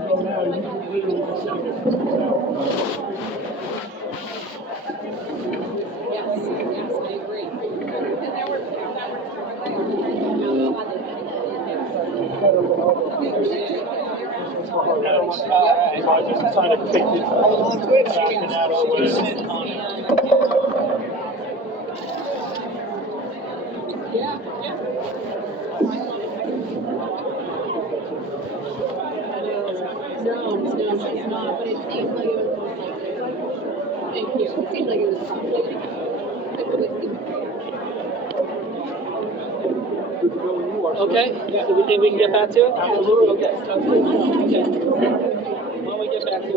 So now you can literally just sit against this out. So I just kind of kicked it back and out of the way. No, she's not, but it seems like it was most likely. Thank you. It seems like it was probably. Okay, so we think we can get back to it? Absolutely. Okay. Okay. Why don't we get back to it?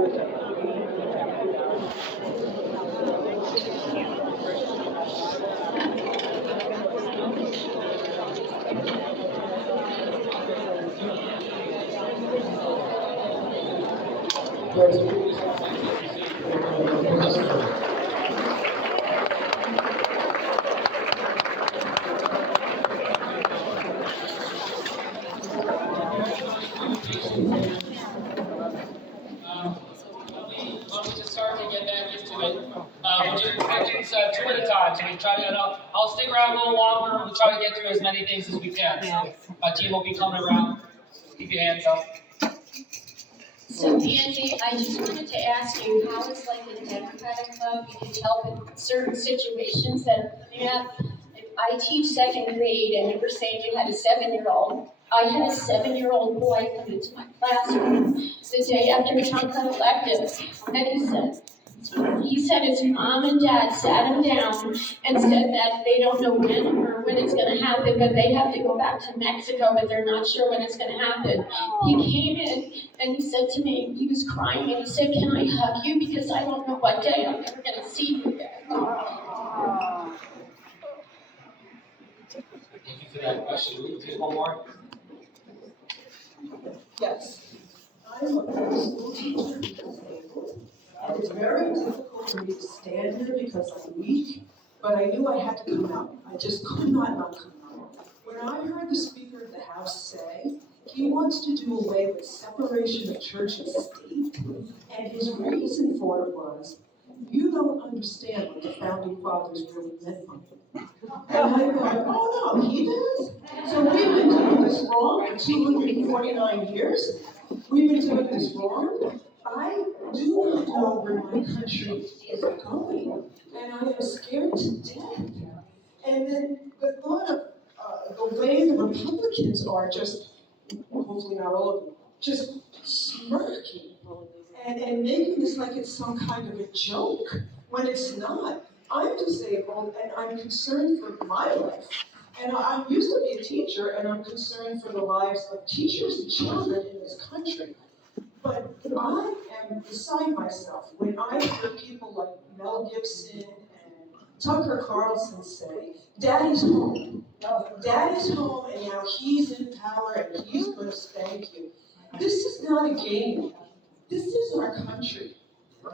Why don't we just start to get back into it? We'll do questions two at a time. So we try to, I'll stick around a little longer. We'll try to get through as many things as we can. So my team will be coming around. Keep your hands up. So Andy, I just wanted to ask you, how is like the Democratic Club, you can help in certain situations that are coming up? I teach second grade and you were saying you had a 7-year-old. I had a 7-year-old boy come into my classroom the day after Trump got elected, and he said his mom and dad sat him down and said that they don't know when it's going to happen, but they have to go back to Mexico, but they're not sure when it's going to happen. He came in and he said to me, he was crying, and he said, "Can I hug you? Because I don't know what day I'm ever going to see you again." Thank you for that question. Will you take one more? Yes. I'm a school teacher who's disabled. It's very difficult for me to stand here because I'm weak, but I knew I had to come out. I just could not come out. When I heard the Speaker of the House say he wants to do away with separation of church and state, and his reason for it was, you don't understand what the Founding Fathers really meant by it. And I thought, oh no, he does? So we've been doing this wrong for 249 years? We've been doing this wrong? I do not know where my country is going, and I am scared to death. And then the thought of the way the Republicans are just, hopefully not all of them, just smirking and making this like it's some kind of a joke, when it's not. I'm disabled and I'm concerned for my life. And I used to be a teacher and I'm concerned for the lives of teachers and children in this country. But I am beside myself when I hear people like Mel Gibson and Tucker Carlson say, "Daddy's home. Daddy's home and now he's in power and he's going to spank you." This is not a game. This is our country.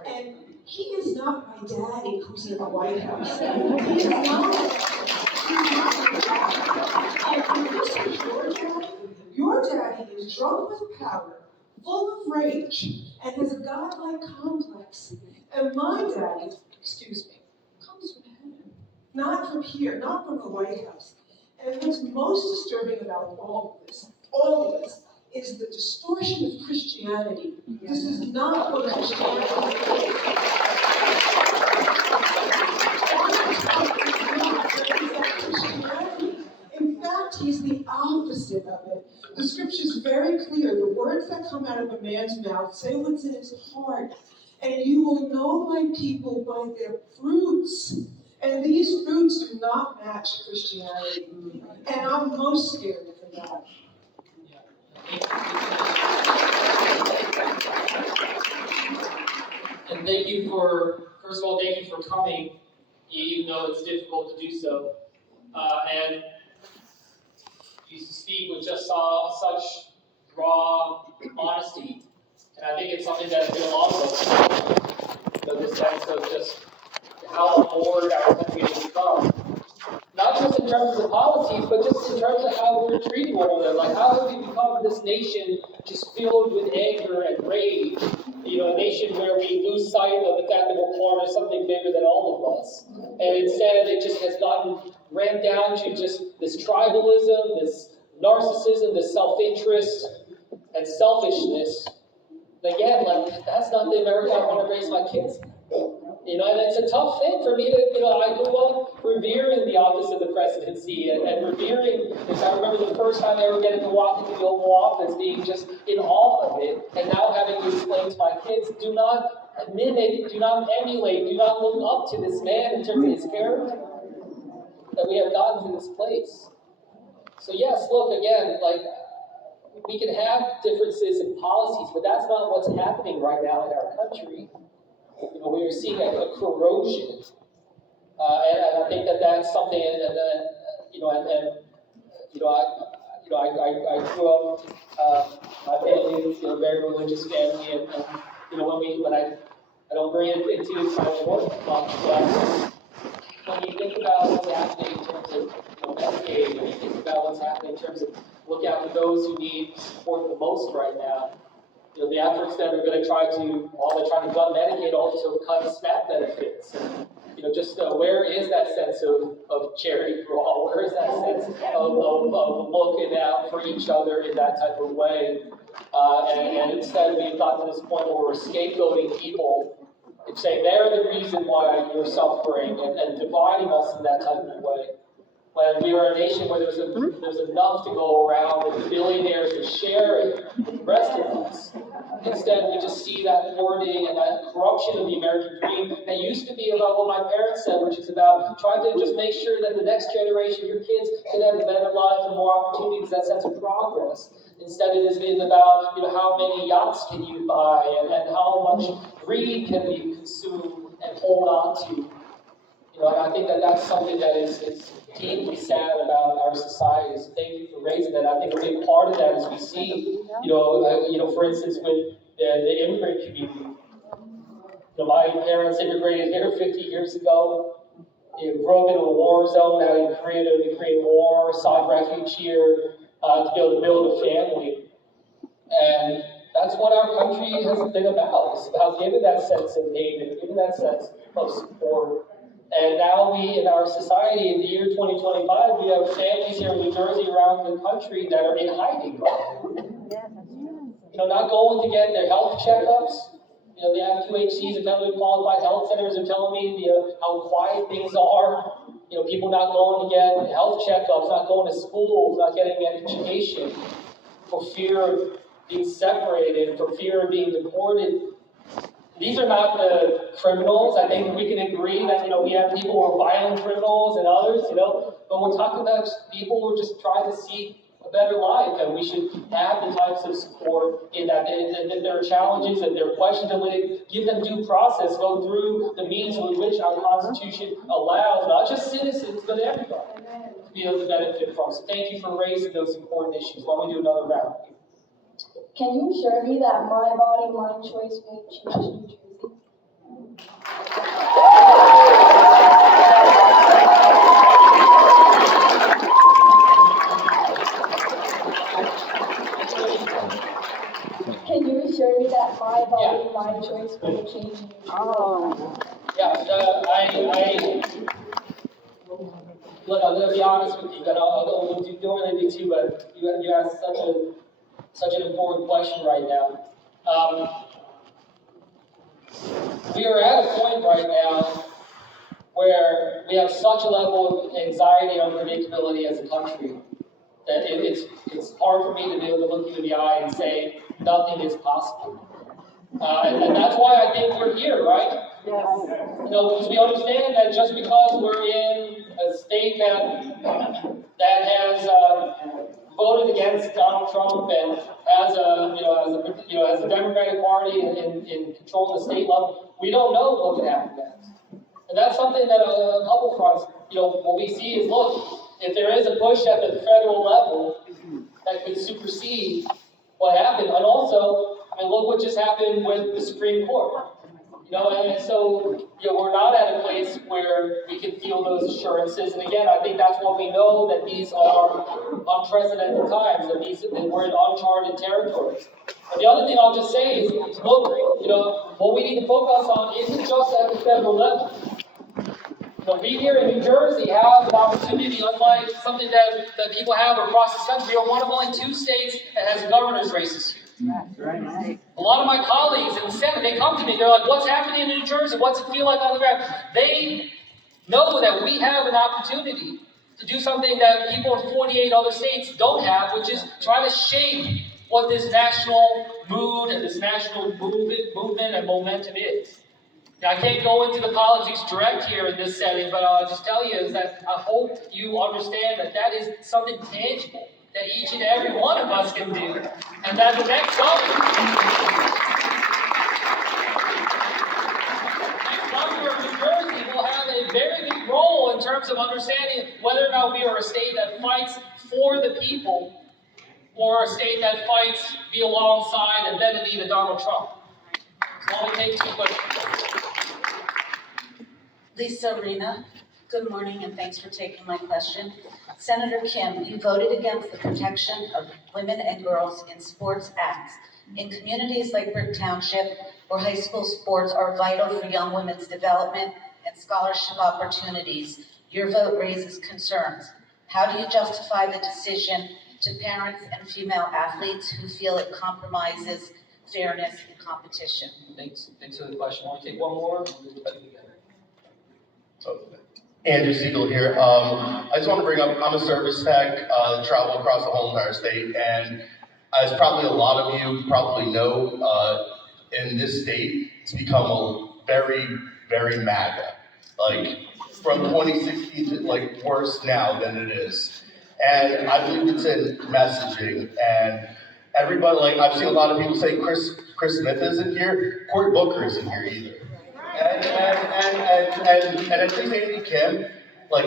And he is not my daddy who's in the White House. He is not. And this is your daddy. Your daddy is drunk with power, full of rage, and has a godlike complex. And my daddy, comes from heaven. Not from here, not from the White House. And what's most disturbing about all of this, is the distortion of Christianity. This is not what Christianity is. In fact, he's the opposite of it. The scripture is very clear. The words that come out of a man's mouth say what's in his heart. And you will know my people by their fruits. And these fruits do not match Christianity. And I'm most scared for that. And thank you first of all, thank you for coming, even though it's difficult to do so. And you speak with just such raw honesty. And I think it's something that has been a lot of us, this sense of just how bored our country has become. Not just in terms of the policies, but just in terms of how we're treating one another. Like, how have we become this nation just filled with anger and rage? A nation where we lose sight of the fact that we're part of something bigger than all of us. And instead, it just has gotten ramped down to just this tribalism, this narcissism, this self-interest, and selfishness. Again, that's not the America I want to raise my kids in. And it's a tough thing for me to, I grew up revering the office of the presidency and revering this. I remember the first time I ever getting to walk into the Oval Office, being just in awe of it, and now having to explain to my kids, do not mimic, do not emulate, do not look up to this man in terms of his character, that we have gotten to this place. So yes, look, again, we can have differences in policies, but that's not what's happening right now in our country. We are seeing a corrosion, and I think that's something. I grew up. My family is a very religious family, and when I don't bring it into my work much, but when you think about what's happening in terms of Medicaid, when you think about what's happening in terms of look out for those who need support the most right now. The efforts that are going to try to, they're trying to gun Medicaid, also cut SNAP benefits. And, where is that sense of charity for all? Where is that sense of looking out for each other in that type of way? And instead, we've gotten to this point where we're scapegoating people and saying they're the reason why you're suffering and dividing us in that type of way. When we are a nation where there's enough to go around, and the billionaires are sharing with the rest of us. Instead, we just see that hoarding and that corruption of the American dream that used to be about what my parents said, which is about trying to just make sure that the next generation, your kids, can have a better life and more opportunities, that sense of progress. Instead, it has been about how many yachts can you buy and how much greed can we consume and hold on to. I think that's something that is deeply sad about our society. So thank you for raising that. I think a big part of that is we see, for instance, with the immigrant community. My parents immigrated here 50 years ago. Grew up in a war zone out in Korea during the Korean War, sought refuge here to be able to build a family. And that's what our country has been about. It's about giving that sense of haven, giving that sense of support. And now we, in our society, in the year 2025, we have families here in New Jersey, around the country, that are in hiding. Not going to get their health checkups. The FQHCs and federally qualified health centers are telling me how quiet things are. People not going to get health checkups, not going to schools, not getting education for fear of being separated, for fear of being deported. These are not the criminals. I think we can agree that, we have people who are violent criminals and others, but we're talking about people who are just trying to seek a better life, and we should have the types of support in that. If there are challenges, if there are questions, give them due process, go through the means with which our Constitution allows, not just citizens, but everybody to be able to benefit from. So thank you for raising those important issues. Why don't we do another round? Can you assure me that my body, my choice won't change New Jersey? Can you assure me that my body, my choice won't change New Jersey? Look, I'm going to be honest with you, that I'll do anything too, but you asked such a such an important question right now. We are at a point right now where we have such a level of anxiety and unpredictability as a country that it's hard for me to be able to look you in the eye and say nothing is possible. And that's why I think we're here, right? You know, because we understand that just because we're in a state that has voted against Donald Trump and has a Democratic Party in control of the state level, we don't know what could happen next. And that's something that a couple fronts, what we see is, look, if there is a push at the federal level that could supersede what happened, and also, I mean, look what just happened with the Supreme Court. And so, we're not at a place where we can feel those assurances. And again, I think that's why we know that these are unprecedented times, that we're in uncharted territories. And the other thing I'll just say is, look, what we need to focus on isn't just at the federal level. We here in New Jersey have an opportunity, unlike something that people have across the country. We are one of only 2 states that has governor's races here. A lot of my colleagues in the Senate, they come to me, they're like, what's happening in New Jersey? What's it feel like on the ground? They know that we have an opportunity to do something that people in 48 other states don't have, which is try to shape what this national mood and this national movement and momentum is. Now, I can't go into the politics direct here in this setting, but I'll just tell you is that I hope you understand that that is something tangible that each and every one of us can do, and that the next governor of New Jersey will have a very big role in terms of understanding whether or not we are a state that fights for the people or a state that fights be alongside and bend the knee to Donald Trump. So only take 2 questions. Lisa Arena, good morning and thanks for taking my question. Senator Kim, you voted against the Protection of Women and Girls in Sports Acts. In communities like Brick Township, where high school sports are vital for young women's development and scholarship opportunities, your vote raises concerns. How do you justify the decision to parents and female athletes who feel it compromises fairness in competition? Thanks for the question. Want to take one more? Andrew Siegel here. I just want to bring up, I'm a service tech, travel across the whole entire state, and as probably a lot of you probably know, in this state, it's become a very, very MAGA. Like, from 2016 to, like, worse now than it is. And I believe it's in messaging, and everybody, like, I've seen a lot of people say Chris Smith isn't here, Cory Booker isn't here either. And at least Andy Kim, like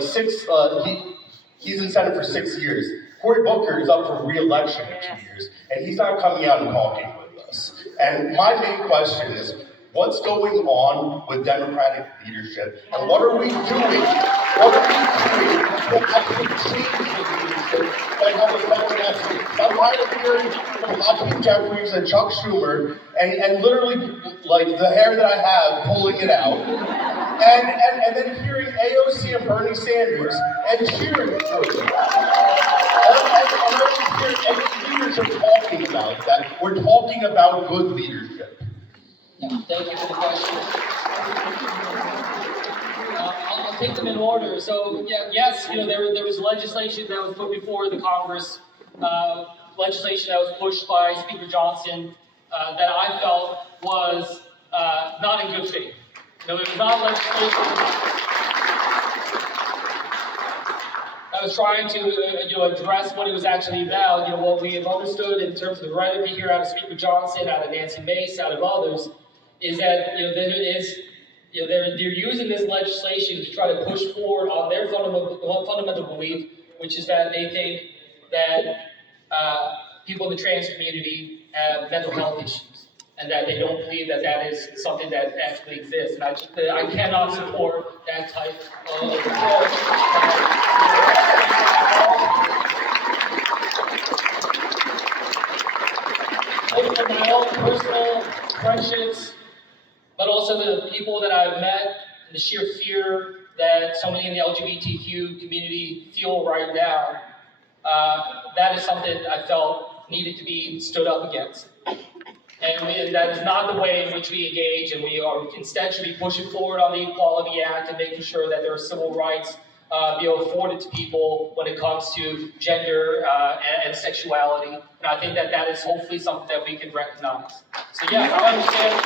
he's in Senate for 6 years. Cory Booker is up for re-election in 2 years, and he's not coming out and talking with us. And my main question is, what's going on with Democratic leadership, and what are we doing? What are we doing to actually change the leadership and have a better message? I'm tired of hearing from Hakeem Jeffries and Chuck Schumer, and literally, like, the hair that I have, pulling it out, and then hearing AOC and Bernie Sanders and cheering for them. And I don't hear any leadership talking about that. We're talking about good leadership. Yeah, thank you for the question. I'll take them in order. So, yes, there was legislation that was put before the Congress, legislation that was pushed by Speaker Johnson that I felt was not in good faith. It was not legislation that was trying to address what it was actually about. What we have understood in terms of the rhetoric here out of Speaker Johnson, out of Nancy Mace, out of others, is that they're using this legislation to try to push forward on their fundamental belief, which is that they think that people in the trans community have mental health issues, and that they don't believe that that is something that actually exists. And I cannot support that type of approach. Both from my own personal friendships, but also the people that I've met, and the sheer fear that so many in the LGBTQ community feel right now, that is something I felt needed to be stood up against. And that is not the way in which we engage, and we are instead should be pushing forward on the Equality Act and making sure that there are civil rights be afforded to people when it comes to gender and sexuality. And I think that that is hopefully something that we can recognize. So yes, I understand.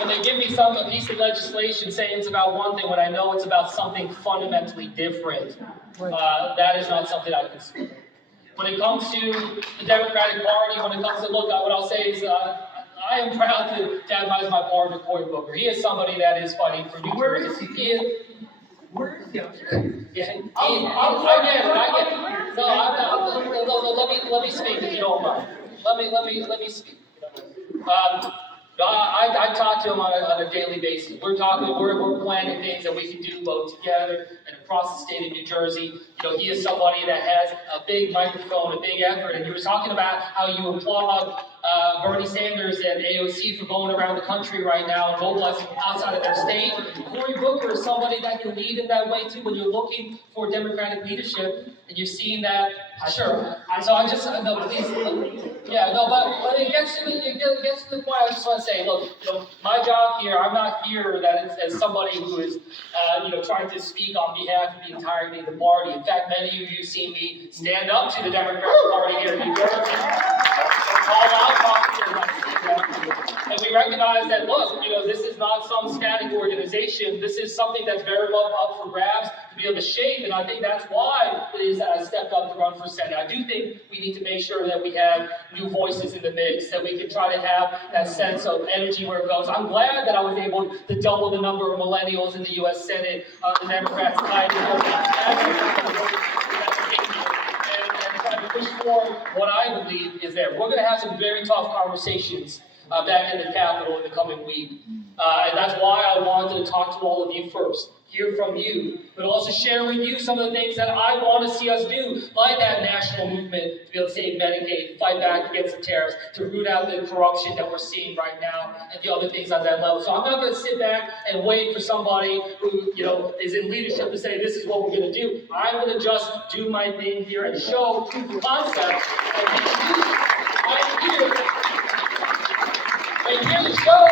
When they give me a piece of legislation saying it's about one thing, when I know it's about something fundamentally different, that is not something I can support. When it comes to the Democratic Party, when it comes to what I'll say is, I am proud to advise my partner, Cory Booker. He is somebody that is fighting for New Jersey. Where is he? Yeah, I get it. No, let me speak if you don't mind. Let me speak. I talk to him on a daily basis. We're planning things that we can do both together and across the state of New Jersey. You know, he is somebody that has a big microphone, a big effort, and you were talking about how you applaud Bernie Sanders and AOC for going around the country right now and mobilizing outside of their state. Cory Booker is somebody that can lead in that way too when you're looking for Democratic leadership and you're seeing that. Sure. So I just, no, please. Yeah, no, but it gets to the point. I just want to say, look, you know, my job here, I'm not here as somebody who is, trying to speak on behalf of the entirety of the party. In fact, many of you have seen me stand up to the Democratic Party here in New Jersey. Call out and we recognize that, look, this is not some static organization. This is something that's very well up for grabs to be able to shape, and I think that's why it is that I stepped up to run for Senate. I do think we need to make sure that we have new voices in the mix, that we can try to have that sense of energy where it goes. I'm glad that I was able to double the number of millennials in the U.S. Senate, the Democrats tonight. Push forward what I believe is there. We're going to have some very tough conversations back in the Capitol in the coming week. And that's why I wanted to talk to all of you first, hear from you, but also share with you some of the things that I want to see us do, like that national movement to be able to save Medicaid, fight back against the tariffs, to root out the corruption that we're seeing right now, and the other things on that level. So I'm not going to sit back and wait for somebody who, is in leadership to say, this is what we're going to do. I'm going to just do my thing here and show proof of concept. I'm here to show,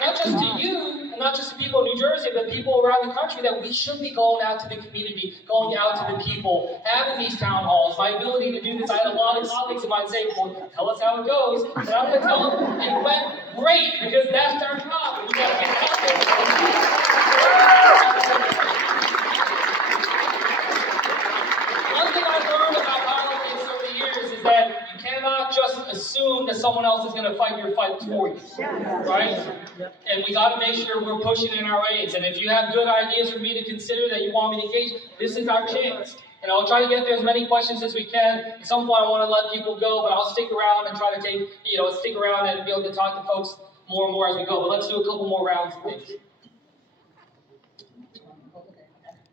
not just to you, and not just to people in New Jersey, but people around the country, that we should be going out to the community, going out to the people, having these town halls. My ability to do this, I had a lot of colleagues of mine say, well, tell us how it goes. And I'm going to tell them it went great, because that's our job. We got to get out there. One thing I've learned about politics over the years is that you cannot just assume that someone else is going to fight your fight for you, right? And we got to make sure we're pushing in our ways. And if you have good ideas for me to consider that you want me to engage, this is our chance. And I'll try to get through as many questions as we can. At some point, I want to let people go, but I'll stick around and try to stick around and be able to talk to folks more and more as we go. But let's do a couple more rounds of things.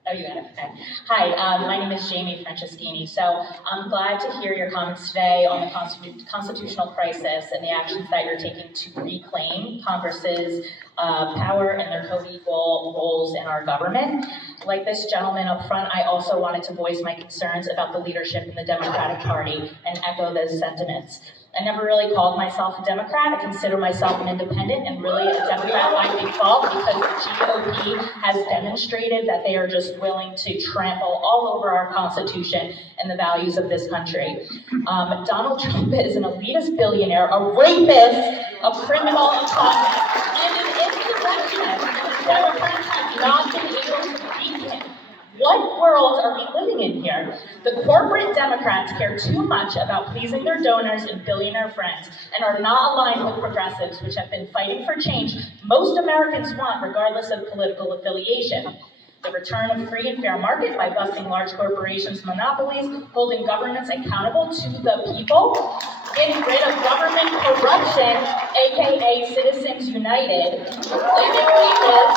Oh, you got it. Okay. Hi, my name is Jamie Franceschini. So I'm glad to hear your comments today on the constitutional crisis and the actions that you're taking to reclaim Congress's power and their co-equal roles in our government. Like this gentleman up front, I also wanted to voice my concerns about the leadership in the Democratic Party and echo those sentiments. I never really called myself a Democrat. I consider myself an independent and really a Democrat by default, because the GOP has demonstrated that they are just willing to trample all over our Constitution and the values of this country. Donald Trump is an elitist billionaire, a rapist, a criminal, a convict, and an insurrectionist. The Democrats have not been able to beat him. What world are we living in here? The corporate Democrats care too much about pleasing their donors and billionaire friends and are not aligned with progressives, which have been fighting for change most Americans want, regardless of political affiliation. The return of free and fair market by busting large corporations' monopolies, holding governments accountable to the people, getting rid of government corruption, aka Citizens United, living wages,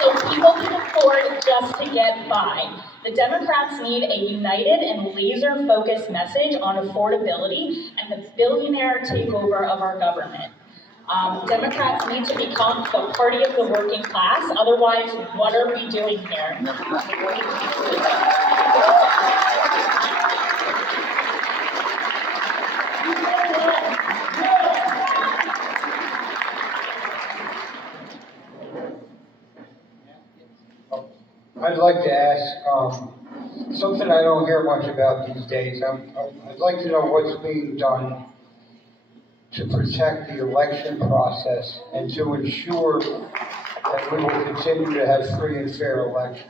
so people can afford just to get by. The Democrats need a united and laser-focused message on affordability and the billionaire takeover of our government. Democrats need to become the party of the working class, otherwise, what are we doing here? I'd like to ask, something I don't hear much about these days. I'd like to know what's being done to protect the election process and to ensure that we will continue to have free and fair elections.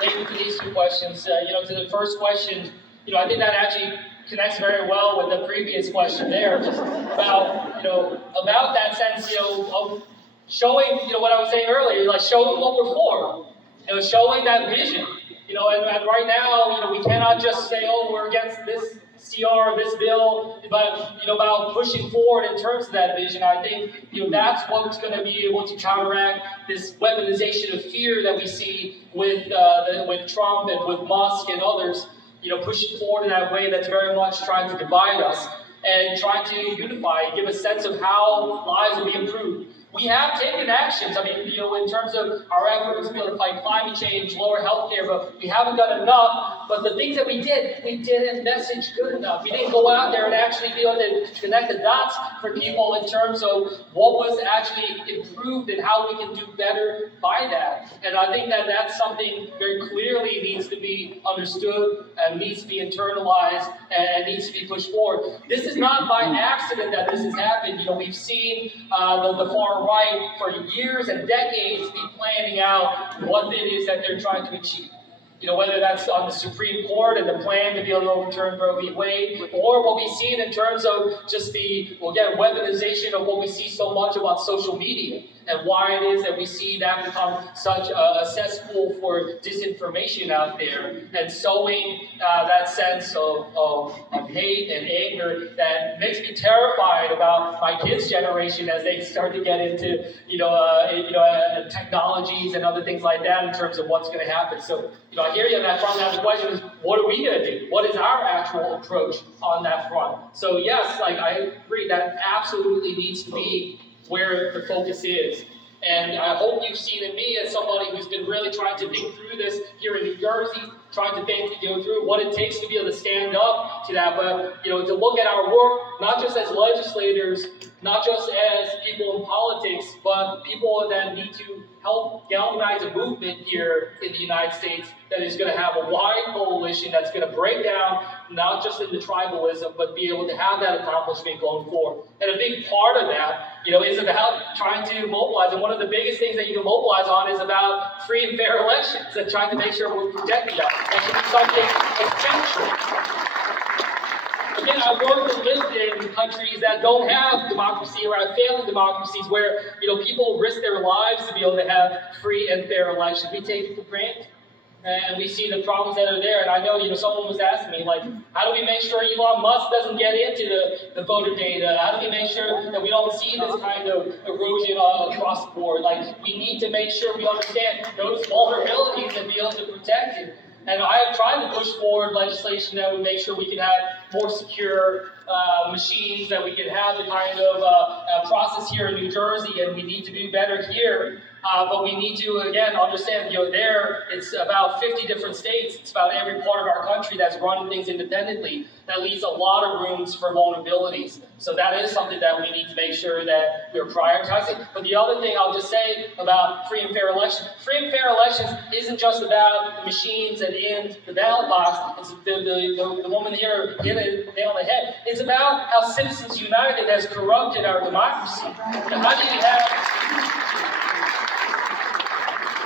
Thank you for these two questions. To the first question, I think that actually connects very well with the previous question there, just about that sense, of showing, what I was saying earlier, like showing what we're for, showing that vision, and right now, we cannot just say, oh, we're against this CR, this bill, but, about pushing forward in terms of that vision. I think, that's what's going to be able to counteract this weaponization of fear that we see with Trump and with Musk and others, pushing forward in that way that's very much trying to divide us and trying to unify and give a sense of how lives will be improved. We have taken actions, in terms of our efforts to be able to fight climate change, lower healthcare, but we haven't done enough. But the things that we didn't message good enough. We didn't go out there and actually be able to connect the dots for people in terms of what was actually improved and how we can do better by that. And I think that that's something very clearly needs to be understood and needs to be internalized and needs to be pushed forward. This is not by accident that this has happened. We've seen the far right for years and decades be planning out what it is that they're trying to achieve. Whether that's on the Supreme Court and the plan to be able to overturn Roe v. Wade, or what we've seen in terms of just the, weaponization of what we see so much about social media, and why it is that we see that become such a cesspool for disinformation out there, and sowing that sense of hate and anger that makes me terrified about my kids' generation as they start to get into technologies and other things like that in terms of what's going to happen. So I hear you on that front. Now the question is, what are we going to do? What is our actual approach on that front? So yes, I agree that absolutely needs to be where the focus is. And I hope you've seen in me as somebody who's been really trying to think through this here in New Jersey, trying to think through what it takes to be able to stand up to that, but to look at our work, not just as legislators, not just as people in politics, but people that need to help galvanize a movement here in the United States that is going to have a wide coalition that's going to break down not just in the tribalism, but be able to have that accomplishment going forward. And a big part of that, is about trying to mobilize. And one of the biggest things that you can mobilize on is about free and fair elections and trying to make sure we're protecting that. That should be something essential. Again, I've worked and lived in countries that don't have democracy or have failing democracies where, people risk their lives to be able to have free and fair elections. We take it for granted. And we see the problems that are there. And I know, someone was asking me, how do we make sure Elon Musk doesn't get into the voter data? How do we make sure that we don't see this kind of erosion across the board? We need to make sure we understand those vulnerabilities and be able to protect it. And I have tried to push forward legislation that would make sure we can have more secure machines, that we can have the kind of process here in New Jersey, and we need to do better here. But we need to, again, understand, there, it's about 50 different states. It's about every part of our country that's running things independently. That leaves a lot of rooms for vulnerabilities. So that is something that we need to make sure that we're prioritizing. But the other thing I'll just say about free and fair elections, free and fair elections isn't just about the machines and in the ballot box. It's the woman here hit it nail on the head. It's about how Citizens United has corrupted our democracy. And how do you have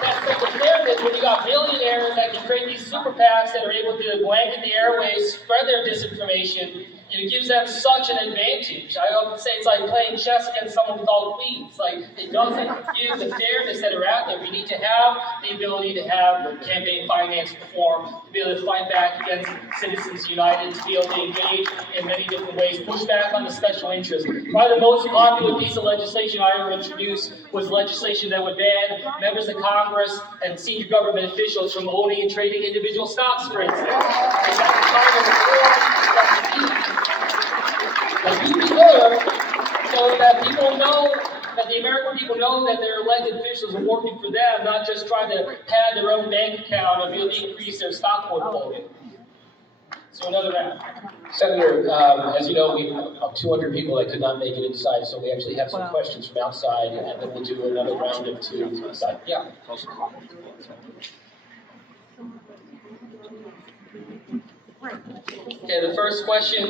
that sense of fairness when you got billionaires that can create these super PACs that are able to blanket the airways, spread their disinformation, and it gives them such an advantage. I often say it's like playing chess against someone with all the queens. It doesn't give the fairness that are out there. We need to have the ability to have campaign finance reform, to be able to fight back against Citizens United, to be able to engage in many different ways, push back on the special interest. Probably the most popular piece of legislation I ever introduced was legislation that would ban members of Congress and senior government officials from owning and trading individual stocks, for instance. And that's the kind of reform that we need. You deserve so that people know, that the American people know that their elected officials are working for them, not just trying to pad their own bank account and be able to increase their stock portfolio. So another round. Senator, as you know, we have about 200 people that could not make it inside, so we actually have some questions from outside, and then we'll do another round of two inside. Yeah. Okay, the first question,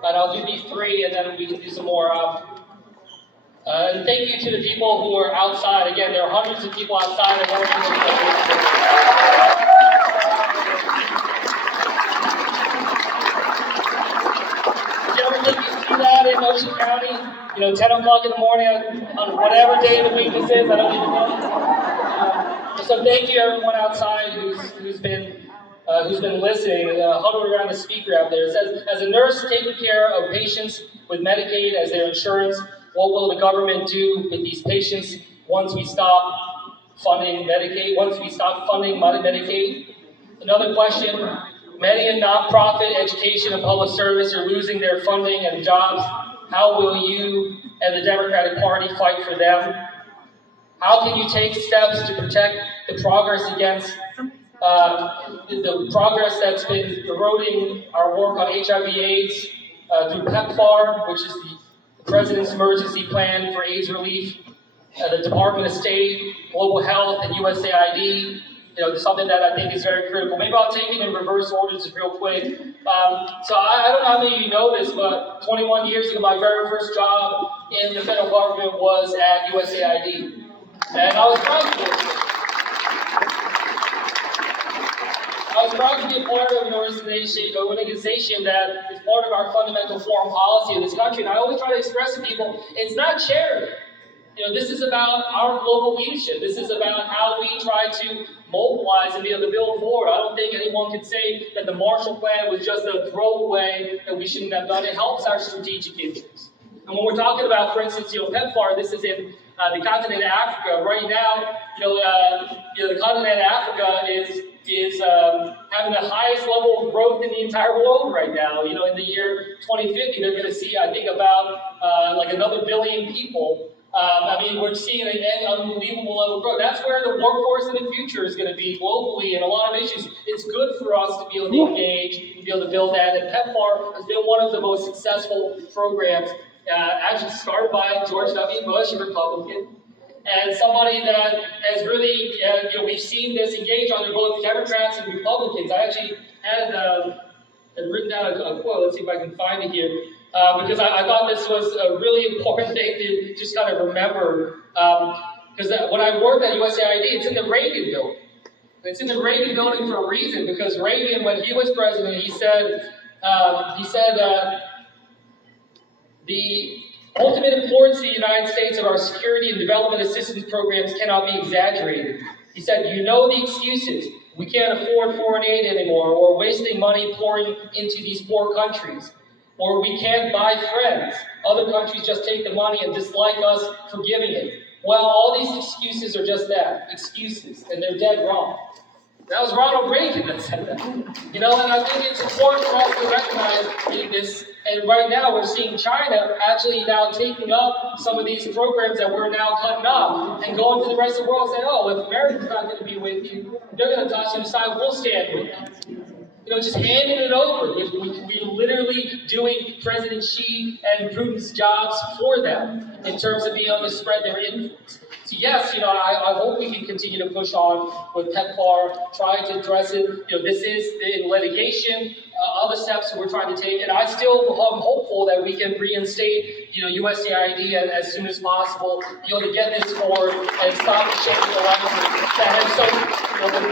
but I'll do these three and then we can do some more. And thank you to the people who are outside. Again, there are hundreds of people outside and more people. Did you ever think you'd see that in Ocean County? 10 o'clock in the morning on whatever day of the week this is, I don't even know. So thank you everyone outside who's been listening, huddled around the speaker out there. It says, as a nurse taking care of patients with Medicaid as their insurance, what will the government do with these patients once we stop funding Medicaid, once we stop funding Medicaid? Another question, many in nonprofit, education, and public service are losing their funding and jobs. How will you and the Democratic Party fight for them? How can you take steps to protect the progress against the progress that's been eroding our work on HIV/AIDS through PEPFAR, which is the President's Emergency Plan for AIDS Relief, the Department of State, Global Health, and USAID. Something that I think is very critical. Maybe I'll take it in reverse order just real quick. So I don't know how many of you know this, but 21 years ago, my very first job in the federal government was at USAID. And I was proud to be a part of an organization that is part of our fundamental foreign policy in this country. And I always try to express to people, it's not charity. This is about our global leadership. This is about how we try to mobilize and be able to build forward. I don't think anyone can say that the Marshall Plan was just a throwaway that we shouldn't have done. It helps our strategic interests. And when we're talking about, for instance, PEPFAR, this is in the continent of Africa. Right now, the continent of Africa is having the highest level of growth in the entire world right now. In the year 2050, they're going to see, I think, about like another billion people. We're seeing an unbelievable level of growth. That's where the workforce in the future is going to be globally, and a lot of issues. It's good for us to be able to engage, to be able to build that. And PEPFAR has been one of the most successful programs, actually started by George W. Bush, a Republican, and somebody that has really, we've seen this engage under both Democrats and Republicans. I actually had written down a quote. Let's see if I can find it here. Because I thought this was a really important thing to just kind of remember. Because when I worked at USAID, it's in the Reagan building. It's in the Reagan building for a reason, because Reagan, when he was president, he said the ultimate importance to the United States of our security and development assistance programs cannot be exaggerated. He said, the excuses. We can't afford foreign aid anymore, or wasting money pouring into these poor countries. Or we can't buy friends. Other countries just take the money and dislike us for giving it. Well, all these excuses are just that, excuses, and they're dead wrong. That was Ronald Reagan that said that. And I think it's important for us to recognize this. And right now we're seeing China actually now taking up some of these programs that we're now cutting off and going to the rest of the world and saying, if America's not going to be with you, they're going to toss you aside, we'll stand with you. Just handing it over. We're literally doing President Xi and Putin's jobs for them in terms of being able to spread their influence. So yes, I hope we can continue to push on with PEPFAR, trying to address it. This is in litigation, other steps that we're trying to take, and I still am hopeful that we can reinstate, USAID as soon as possible, be able to get this forward and stop the chain of elections that have so,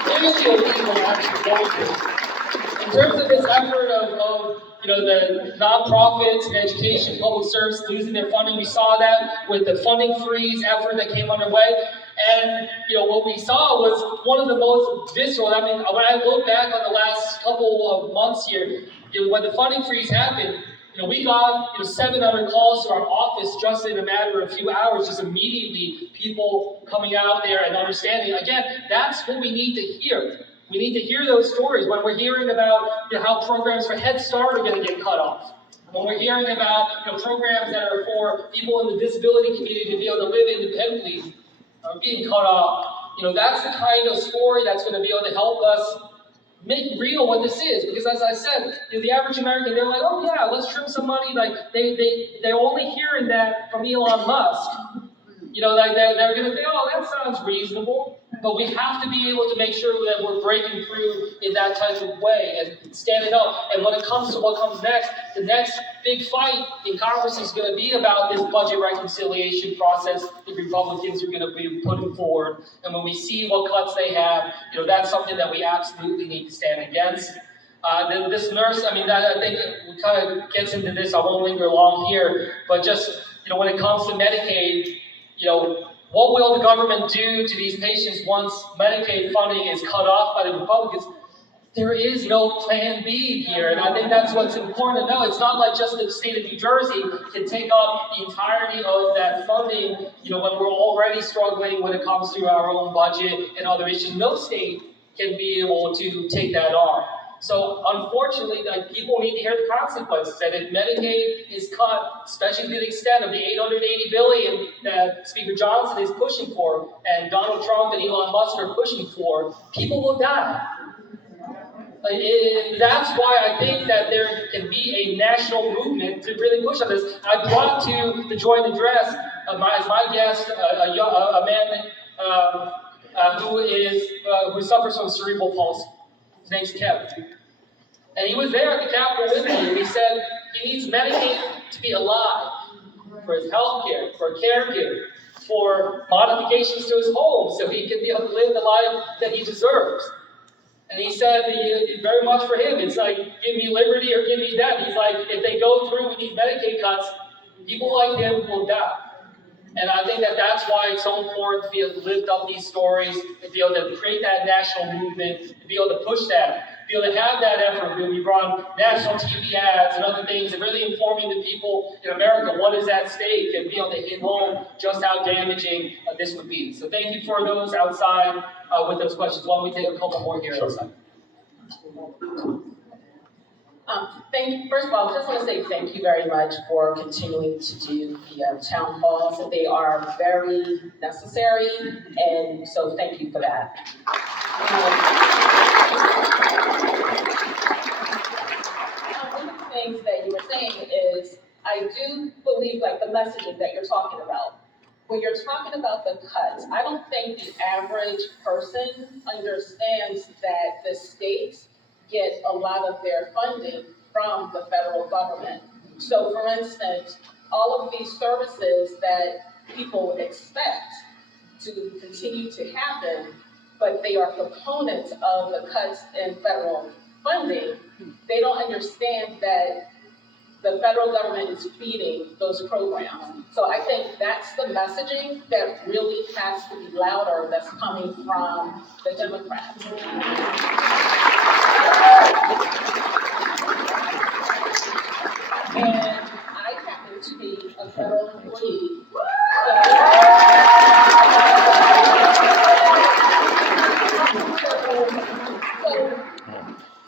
clearly illegal actually going through. In terms of this effort of the nonprofits, education, public service losing their funding, we saw that with the funding freeze effort that came underway. And what we saw was one of the most visceral. When I look back on the last couple of months here, when the funding freeze happened, we got 700 calls to our office just in a matter of a few hours, just immediately people coming out there and understanding. Again, that's what we need to hear. We need to hear those stories when we're hearing about how programs for Head Start are going to get cut off. When we're hearing about programs that are for people in the disability community to be able to live independently are being cut off. That's the kind of story that's going to be able to help us make real what this is. Because as I said, the average American, they're like, oh yeah, let's trim some money. Like they're only hearing that from Elon Musk. They're going to think, oh, that sounds reasonable. But we have to be able to make sure that we're breaking through in that type of way and standing up. And when it comes to what comes next, the next big fight in Congress is going to be about this budget reconciliation process the Republicans are going to be putting forward. And when we see what cuts they have, that's something that we absolutely need to stand against. This nurse, I think it kind of gets into this. I won't linger long here, but just, when it comes to Medicaid, what will the government do to these patients once Medicaid funding is cut off by the Republicans? There is no plan B here, and I think that's what's important to know. It's not like just the state of New Jersey can take up the entirety of that funding, when we're already struggling when it comes to our own budget and other issues. No state can be able to take that on. So unfortunately, people need to hear the consequences. And if Medicaid is cut, especially to the extent of the $880 billion that Speaker Johnson is pushing for, and Donald Trump and Elon Musk are pushing for, people will die. That's why I think that there can be a national movement to really push on this. I brought to the joint address as my guest a man who suffers from cerebral palsy. His name's Kevin. And he was there at the Capitol with me, and he said he needs Medicaid to be alive for his health care, for caregiving, for modifications to his home so he can be able to live the life that he deserves. And he said, very much for him, it's like, give me liberty or give me death. He's like, if they go through with these Medicaid cuts, people like him will die. And I think that that's why it's so important to be able to lift up these stories, to be able to create that national movement, to be able to push that, to be able to have that effort. We run national TV ads and other things and really informing the people in America what is at stake and be able to hit home just how damaging this would be. So thank you for those outside with those questions. Why don't we take a couple more here outside? First of all, I just want to say thank you very much for continuing to do the town halls. They are very necessary, and so thank you for that. One of the things that you were saying is, I do believe the messaging that you're talking about. When you're talking about the cuts, I don't think the average person understands that the states get a lot of their funding from the federal government. So for instance, all of these services that people expect to continue to happen, but they are proponents of the cuts in federal funding, they don't understand that the federal government is feeding those programs. So I think that's the messaging that really has to be louder that's coming from the Democrats. And I happen to be a federal employee.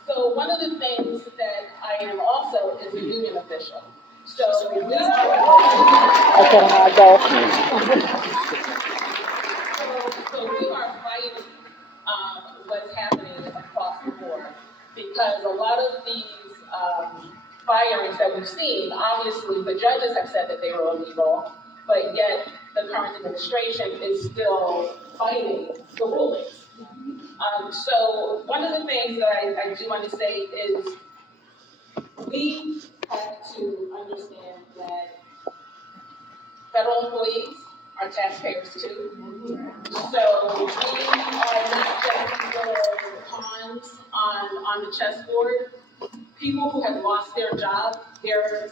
So one of the things that I am also is a union official. So we are fighting what's happening across the board, because a lot of these firings that we've seen, obviously the judges have said that they were illegal, but yet the current administration is still fighting the rulings. So one of the things that I do want to say is we have to understand that federal employees are taxpayers too. So we are not just little pawns on the chessboard. People who have lost their job,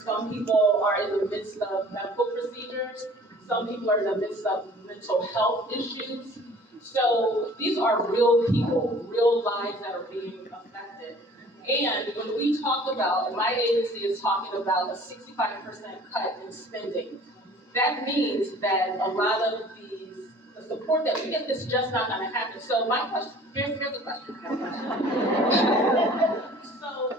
some people are in the midst of medical procedures, some people are in the midst of mental health issues. So these are real people, real lives that are being affected. And when we talk about, and my agency is talking about a 65% cut in spending, that means that a lot of the support that we get is just not going to happen. So my question, here's the question. So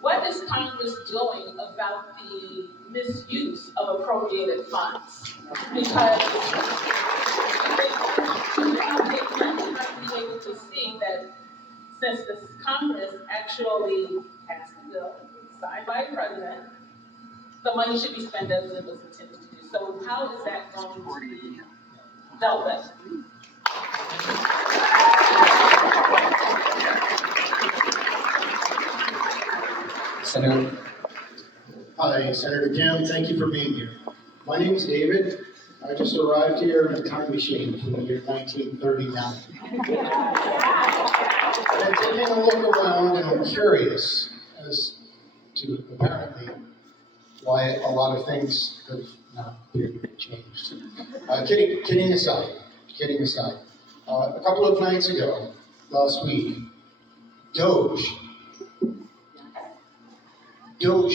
what is Congress doing about the misuse of appropriated funds? Because they have to be able to see that since the Congress actually passed the bill, signed by the president, the money should be spent as it was intended to do. So how is that going to be dealt with? Senator. Hi, Senator Kim, thank you for being here. My name is David. I just arrived here in a time machine from the year 1939. I'm taking a look around and I'm curious as to apparently why a lot of things have not appeared to be changed. Kidding aside, a couple of nights ago, last week, Doge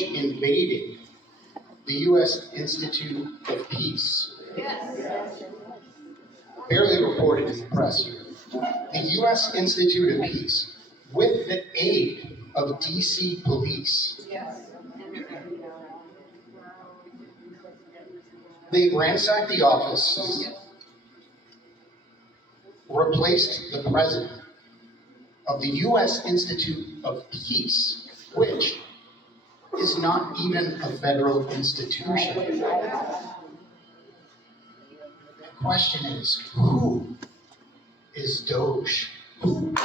invaded the U.S. Institute of Peace. Barely reported in the press here. The U.S. Institute of Peace, with the aid of D.C. police, they ransacked the office, replaced the president of the U.S. Institute of Peace, which is not even a federal institution. The question is, who is Doge? What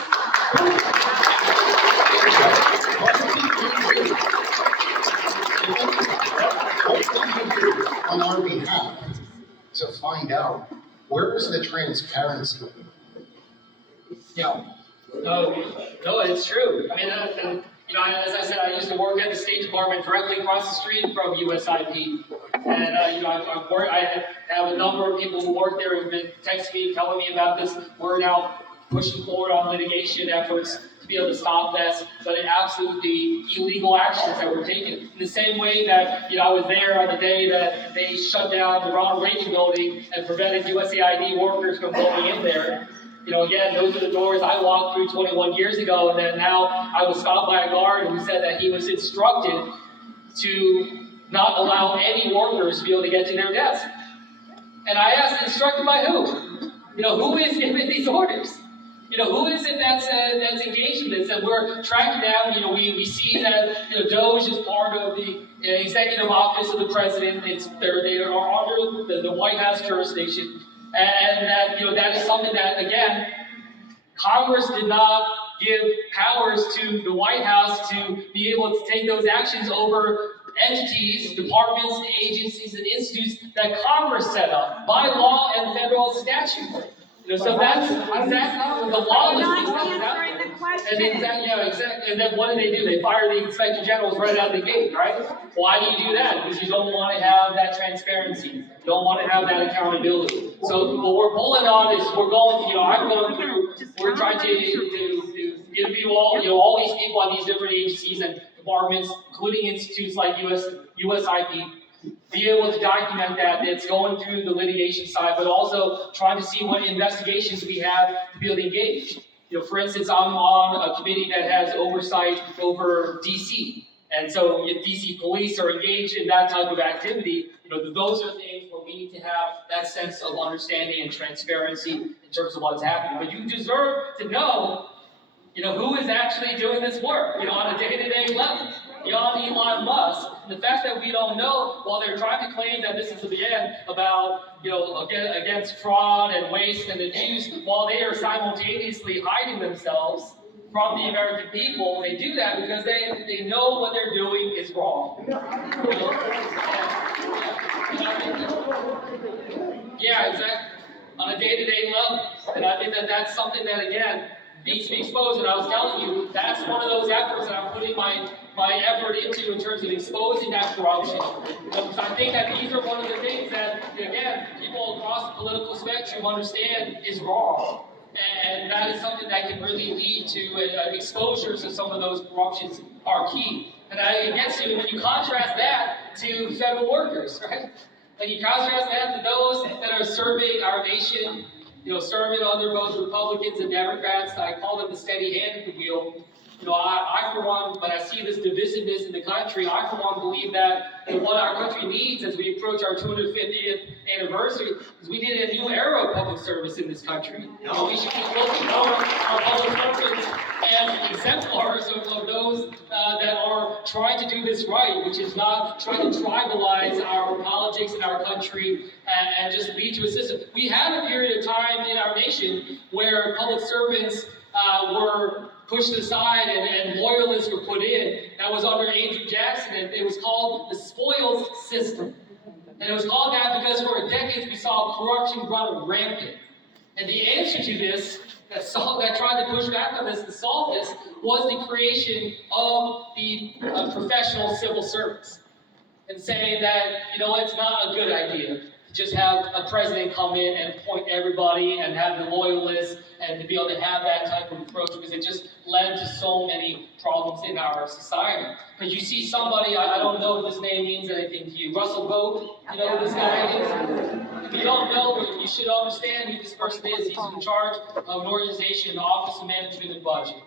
can you do on our behalf to find out where is the transparency? No, it's true. I mean, as I said, I used to work at the State Department directly across the street from USIP. And, I have a number of people who work there who have been texting me, telling me about this. We're now pushing forward on litigation efforts to be able to stop this, but the absolutely illegal actions that were taken. In the same way that, I was there on the day that they shut down the Ronald Reagan building and prevented USAID workers from going in there. Again, those are the doors I walked through 21 years ago, and then now I was stopped by a guard who said that he was instructed to not allow any workers to be able to get to their desk. And I asked, instructed by who? Who is giving these orders? Who is it that's engaged in this? And we're tracking down, we see that, Doge is part of the executive office of the president. They are under the White House jurisdiction. And that, that is something that, again, Congress did not give powers to the White House to be able to take those actions over entities, departments, agencies, and institutes that Congress set up by law and federal statute. So that's exactly the lawlessness that was out there. And exactly. And then what do? They fire the inspector generals right out of the gate, right? Why do you do that? Because you don't want to have that transparency. You don't want to have that accountability. So what we're pulling on is we're trying to interview all these people on these different agencies and departments, including institutes like USIP, be able to document that's going through the litigation side, but also trying to see what investigations we have to be able to engage. For instance, I'm on a committee that has oversight over DC. And so if DC police are engaged in that type of activity, those are things where we need to have that sense of understanding and transparency in terms of what's happening. But you deserve to know, who is actually doing this work, on a day-to-day level. Beyond Elon Musk, the fact that we don't know, while they're trying to claim that this is again about, against fraud and waste and abuse, while they are simultaneously hiding themselves from the American people, they do that because they know what they're doing is wrong. Yeah, exactly. On a day-to-day level, and I think that's something that again needs to be exposed. And I was telling you, that's one of those efforts that I'm putting my effort into in terms of exposing that corruption. Because I think that these are one of the things that, again, people across the political spectrum understand is wrong. And that is something that can really lead to exposures of some of those corruptions are key. And it gets you, when you contrast that to federal workers, right? When you contrast that to those that are serving our nation, serving other both Republicans and Democrats, I call them the steady hand at the wheel. I for one, when I see this divisiveness in the country, I for one believe that what our country needs as we approach our 250th anniversary is we need a new era of public service in this country. We should be looking over our public servants and exemplars of those that are trying to do this right, which is not trying to tribalize our politics in our country and just lead to a system. We had a period of time in our nation where public servants were pushed aside and loyalists were put in. That was under Andrew Jackson, and it was called the spoils system. And it was called that because for decades we saw corruption run rampant. And the answer to this, that tried to push back on this, to solve this, was the creation of the professional civil service. And saying that, it's not a good idea to just have a president come in and appoint everybody and have the loyalists and to be able to have that type of approach, because it just led to so many problems in our society. Because you see somebody, I don't know if this name means anything to you, Russell Vogt, you know who this guy is? If you don't know, you should understand who this person is. He's in charge of an organization, the Office of Management and Budget.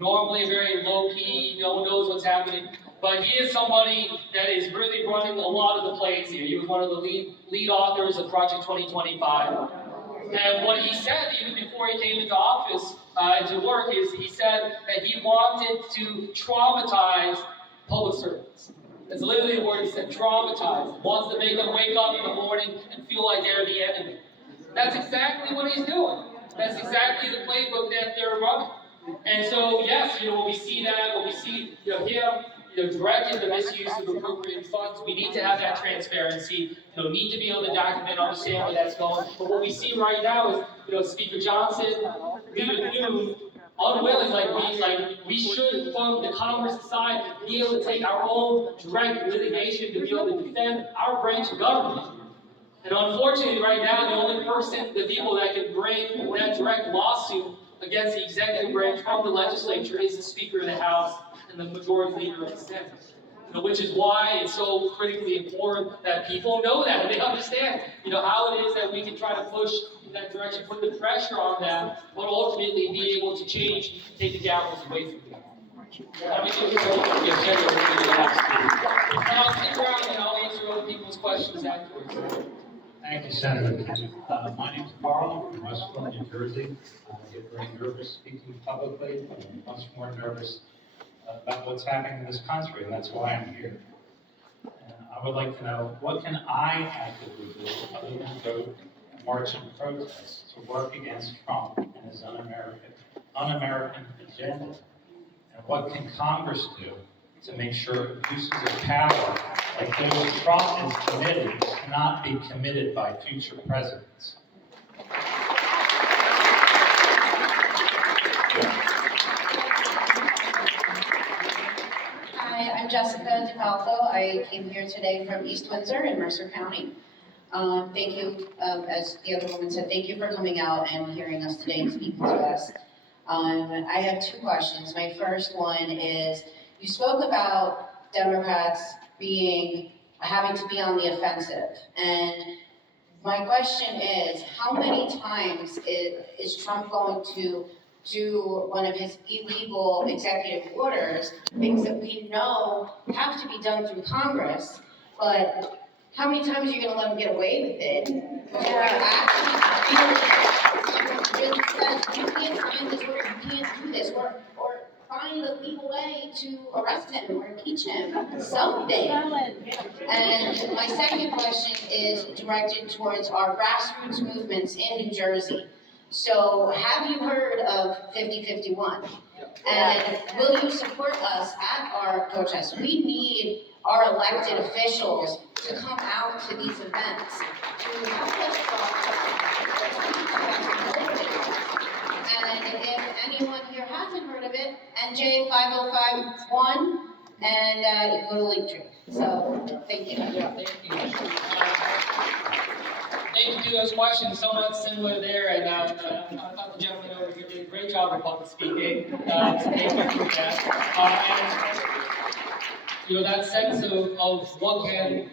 Normally very low-key, no one knows what's happening. But he is somebody that is really running a lot of the plays here. He was one of the lead authors of Project 2025. And what he said, even before he came into office, into work, is he said that he wanted to traumatize public servants. That's literally the word he said, traumatize. Wants to make them wake up in the morning and feel like they're the enemy. That's exactly what he's doing. That's exactly the playbook that they're running. And so, yes, when we see that, when we see him directing the misuse of appropriate funds, we need to have that transparency. Need to be able to document, understand where that's going. But what we see right now is, Speaker Johnson, Leader Newt, unwilling, we should, from the Congress side, be able to take our own direct litigation to be able to defend our branch of government. And unfortunately, right now, the people that can bring that direct lawsuit against the executive branch from the legislature is the Speaker of the House and the Majority Leader of the Senate. Which is why it's so critically important that people know that and they understand, how it is that we can try to push in that direction, put the pressure on them, but ultimately be able to change, take the gavels away from them. And we think I'll stick around and I'll answer other people's questions afterwards. Thank you, Senator. My name is Carl from Westfield, New Jersey. I get very nervous speaking publicly. I'm much more nervous about what's happening in this country, and that's why I'm here. And I would like to know, what can I actively do other than go and march and protest to work against Trump and his un-American agenda? And what can Congress do to make sure abuses of power, like those Trump is committed, cannot be committed by future presidents? Hi, I'm Jessica DeFalco. I came here today from East Windsor in Mercer County. Thank you, as the other woman said, thank you for coming out and hearing us today and speaking to us. I have two questions. My first one is, you spoke about Democrats having to be on the offensive. And my question is, how many times is Trump going to do one of his illegal executive orders, things that we know have to be done through Congress, but how many times are you going to let him get away with it before he actually says, you can't sign this order, you can't do this, or find a legal way to arrest him or impeach him, something. And my second question is directed towards our grassroots movements in New Jersey. So, have you heard of 5051? And will you support us at our protests? We need our elected officials to come out to these events to help us And if anyone here hasn't heard of it, NJ 5051, and you go to Linktree. So, thank you. Thank you to those questions, somewhat similar there, and I thought the gentleman over here did a great job of public speaking. Thank you for that. And that sense of what can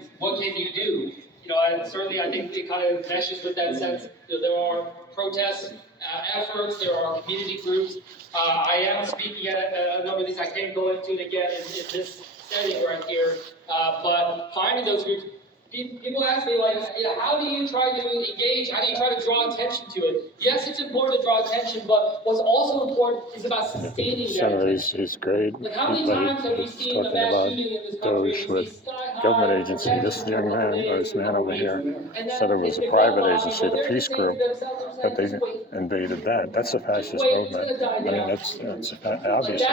you do? And certainly I think it kind of meshes with that sense. There are protests efforts, there are community groups. I am speaking at a number of these, I can't go into it again in this setting right here, but finding those groups, people ask me, like, how do you try to engage, how do you try to draw attention to it? Yes, it's important to draw attention, but what's also important is about sustaining that Senator, attention. he's great. Like, how many times have we seen a Talking mass about shooting in this country? those with government agency. This young man, or this man over here, said it was a private agency, the Peace Group, but they invaded that. That's a fascist movement. I mean, that's obviously,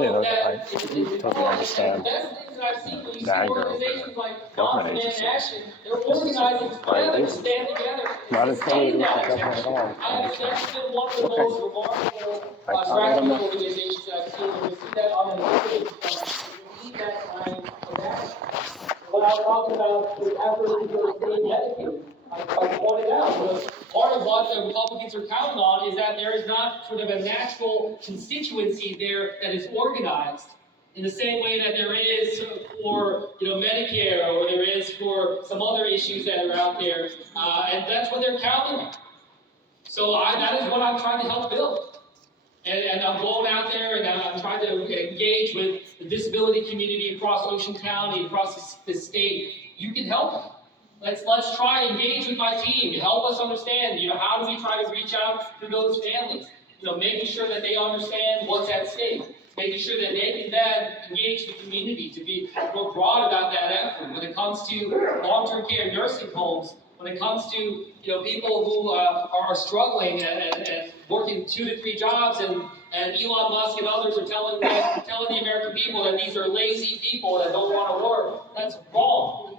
you know, I totally understand the anger of the government agencies. They're organizing together to stand together. Not in favor of the that government at all. That's been one of the most remarkable tracking organizations that I've seen. We see that on the news. We need that kind of action. What I was talking about was effort to stay dedicated. I pointed out, part of what the Republicans are counting on is that there is not sort of a natural constituency there that is organized in the same way that there is for Medicare, or there is for some other issues that are out there, and that's what they're counting on. So that is what I'm trying to help build. And I'm going out there and I'm trying to engage with the disability community across Ocean County, across the state. You can help. Let's try and engage with my team to help us understand, how do we try to reach out to those families? Making sure that they understand what's at stake. Making sure that they can then engage the community to be more broad about that effort. When it comes to long-term care nursing homes, when it comes to people who are struggling and working 2 to 3 jobs, and Elon Musk and others are telling the American people that these are lazy people that don't want to work. That's wrong.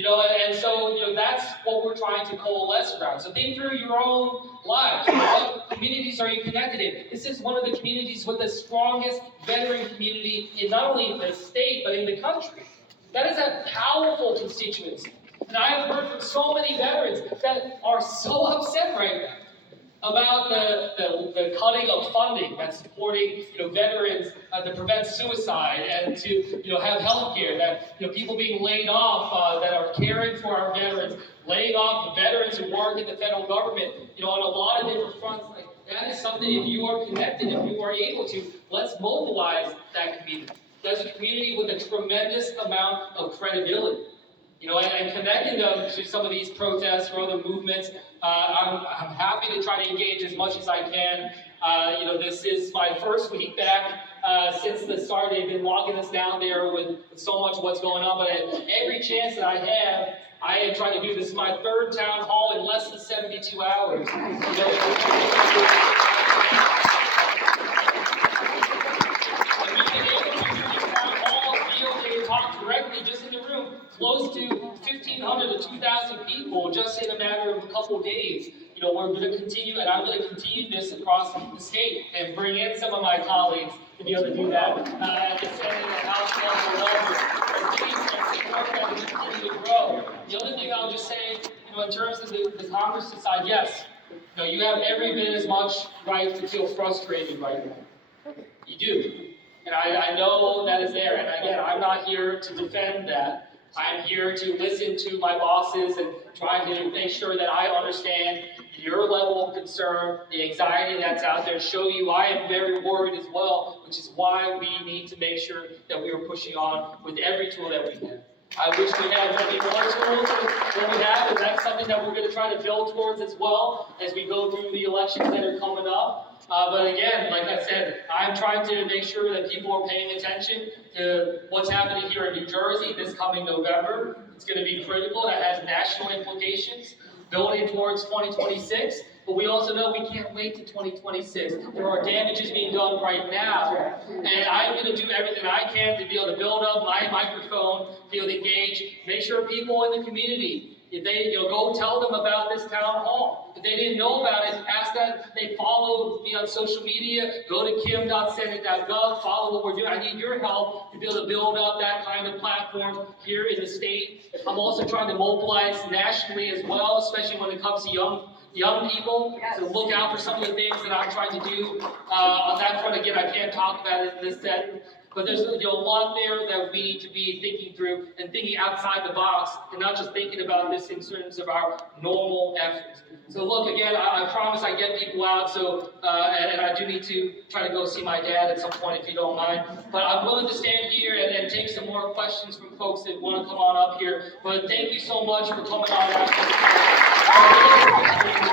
And so that's what we're trying to coalesce around. So think through your own lives. What communities are you connected in? This is one of the communities with the strongest veteran community in not only the state but in the country. That is a powerful constituency. And I have heard from so many veterans that are so upset right now about the cutting of funding that's supporting veterans to prevent suicide and to have health care, that people being laid off that are caring for our veterans, laying off the veterans who work in the federal government, on a lot of different fronts. Like, that is something, if you are connected, if you are able to, let's mobilize that community. There's a community with a tremendous amount of credibility. And connecting them to some of these protests or other movements, I'm happy to try to engage as much as I can. This is my first week back since the start. They've been locking us down there with so much what's going on, but at every chance that I am trying to do this. This is my 3rd town hall in less than 72 hours. Talk directly just in the room, close to 1,500 to 2,000 people just in a matter of a couple of days. We're going to continue, and I'm going to continue this across the state and bring in some of my colleagues to be able to do that at the Senate and House level levels. Please support that and continue to grow. The other thing I'll just say, in terms of the Congress side, yes, you have every bit as much right to feel frustrated right now. You do. And I know that is there. And again, I'm not here to defend that. I'm here to listen to my bosses and try to make sure that I understand your level of concern, the anxiety that's out there, show you I am very worried as well, which is why we need to make sure that we are pushing on with every tool that we have. I wish we had many more tools than we have, and that's something that we're going to try to build towards as well as we go through the elections that are coming up. But again, like I said, I'm trying to make sure that people are paying attention to what's happening here in New Jersey this coming November. It's going to be critical. That has national implications, building towards 2026. But we also know we can't wait to 2026. There are damages being done right now. And I'm going to do everything I can to be able to build up my microphone, be able to engage, make sure people in the community, if they go tell them about this town hall. If they didn't know about it, ask that they follow me on social media. Go to kim.senate.gov, follow what we're doing. I need your help to be able to build up that kind of platform here in the state. I'm also trying to mobilize nationally as well, especially when it comes to young people. So look out for some of the things that I'm trying to do on that front. Again, I can't talk about it in this setting. But there's a lot there that we need to be thinking through and thinking outside the box and not just thinking about this in terms of our normal efforts. So look, again, I promise I get people out, so, and I do need to try to go see my dad at some point if you don't mind. But I'm willing to stand here and take some more questions from folks that want to come on up here. But thank you so much for coming on out.